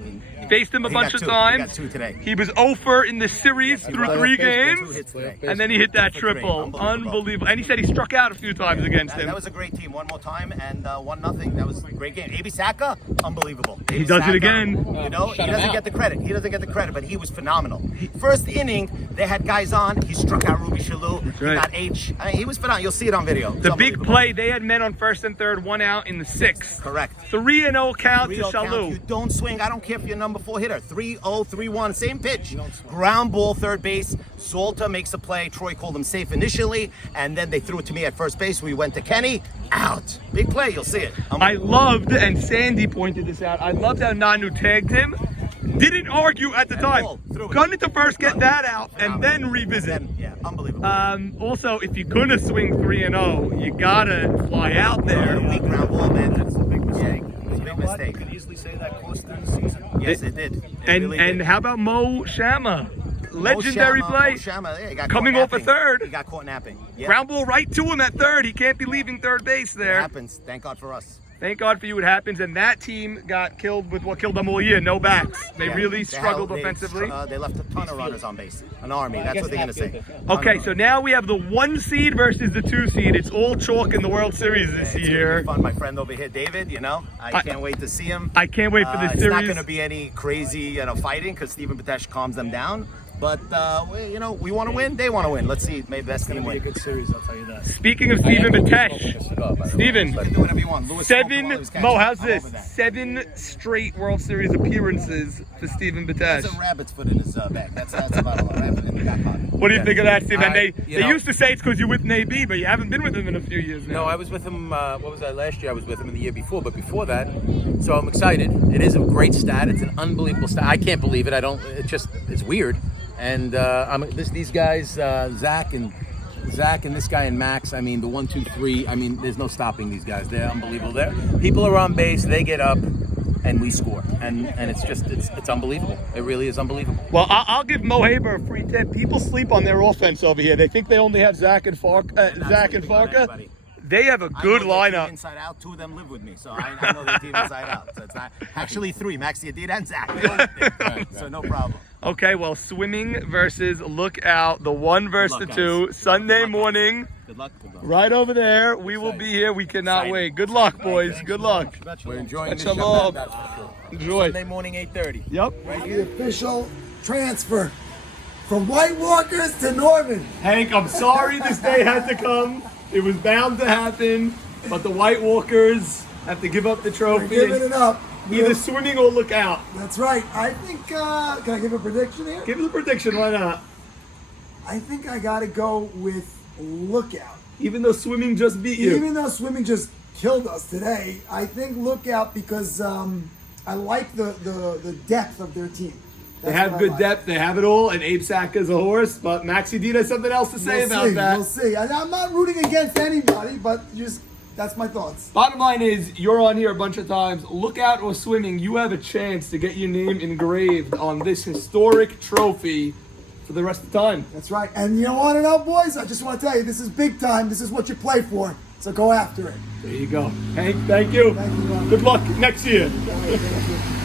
Faced him a bunch of times. He got 2 today. He was 0-for in the series through 3 games, and then he hit that triple. Unbelievable. And he said he struck out a few times against him. That was a great team. One more time, and 1-0. That was a great game. A.B. Saka, unbelievable. He does it again. He doesn't get the credit. He doesn't get the credit, but he was phenomenal. First inning, they had guys on. He struck out Ruby Shalou. He got H. I mean, he was phenomenal. You'll see it on video. The big play, they had men on first and third, 1 out in the 6th. Correct. 3-0 count to Shalou. You don't swing. I don't care if you're number 4 hitter. 3-0, 3-1, same pitch. Ground ball, third base. Salta makes a play. Troy called him safe initially, and then they threw it to me at first base. We went to Kenny. Out. Big play. You'll see it. I loved, and Sandy pointed this out, I loved how Nanu tagged him. Didn't argue at the time. Gun it to first, get that out, and then revisit. Yeah, unbelievable. Also, if you're gonna swing 3-0, you gotta fly out there. Weak ground ball, man. That's a big mistake. It's a big mistake. You could easily say that cost them the season. Yes, it did. And how about Mo Shama? Legendary play. Mo Shama, yeah, he got coming caught off a napping. third. He got caught napping. Yeah. Ground ball right to him at third. He can't be leaving third base there. It happens. Thank God for us. Thank God for you it happens. And that team got killed with what killed them all year, no bats. They really struggled offensively. They left a ton of runners on base. An army, that's what they're going to say. Okay, so now we have the 1 seed versus the 2 seed. It's all chalk in the World Series this year. It's fun. My friend over here, David, I can't wait to see him. I can't wait for this It's series. not going to be any crazy fighting because Stephen Patesh calms them down. But we want to win. They want to win. Let's see. Maybe best team win. Be a good series, I'll tell you that. Speaking of Stephen Batesh, Stephen, You can do whatever you want. Lewis Mo, how's this? 7 straight World Series appearances for Stephen Batesh. There's a rabbit's foot in his bag. That's about a rabbit in the back pocket. What do you think of that, Stephen? They you know- used to say it's because you're with Nabi, but you haven't been with him in a few years now. No, I was with him, what was that, last year? I was with him in the year before, but before that, so I'm excited. It is a great stat. It's an unbelievable stat. I can't believe it. It's weird. And these guys, Zach and this guy and Max, I mean, the 1, 2, 3, I mean, there's no stopping these guys. They're unbelievable. People are on base, they get up, and we score. And it's unbelievable. It really is unbelievable. Well, I'll give Mo Haber a free tip. People sleep on their offense over here. They think they only have Zach and Farka. They have a good lineup. Inside out, 2 of them live with me, so I know their team inside out. So it's not actually 3, Maxi, Adid, and Zach. So no problem. Okay, well, swimming versus Lookout, the 1 versus the 2, Sunday morning. Good luck. Right over there. We will be here. We cannot wait. Good luck, boys. Good luck. We're enjoying this. Shalom. Enjoy. Sunday morning, 8:30. Yep. The official transfer from White Walkers to Norman. Hank, I'm sorry this day had to come. It was bound to happen, but the White Walkers have to give up the trophy. We're giving it up. Either swimming or Lookout. That's right. I think, can I give a prediction here? Give us a prediction, why not? I think I got to go with Lookout. Even though swimming just beat you. Even though swimming just killed us today, I think Lookout because I like the depth of their team. They have good depth. They have it all. And Abe Sack is a horse. But Maxi Dean has something else to say about that. We'll see. I'm not rooting against anybody, but that's my thoughts. Bottom line is, you're on here a bunch of times. Lookout or swimming, you have a chance to get your name engraved on this historic trophy for the rest of the time. That's right. And you want to know, boys? I just want to tell you, this is big time. This is what you play for. So go after it. There you go. Hank, thank you. Thank you, Rob. Good luck next year. Thank you.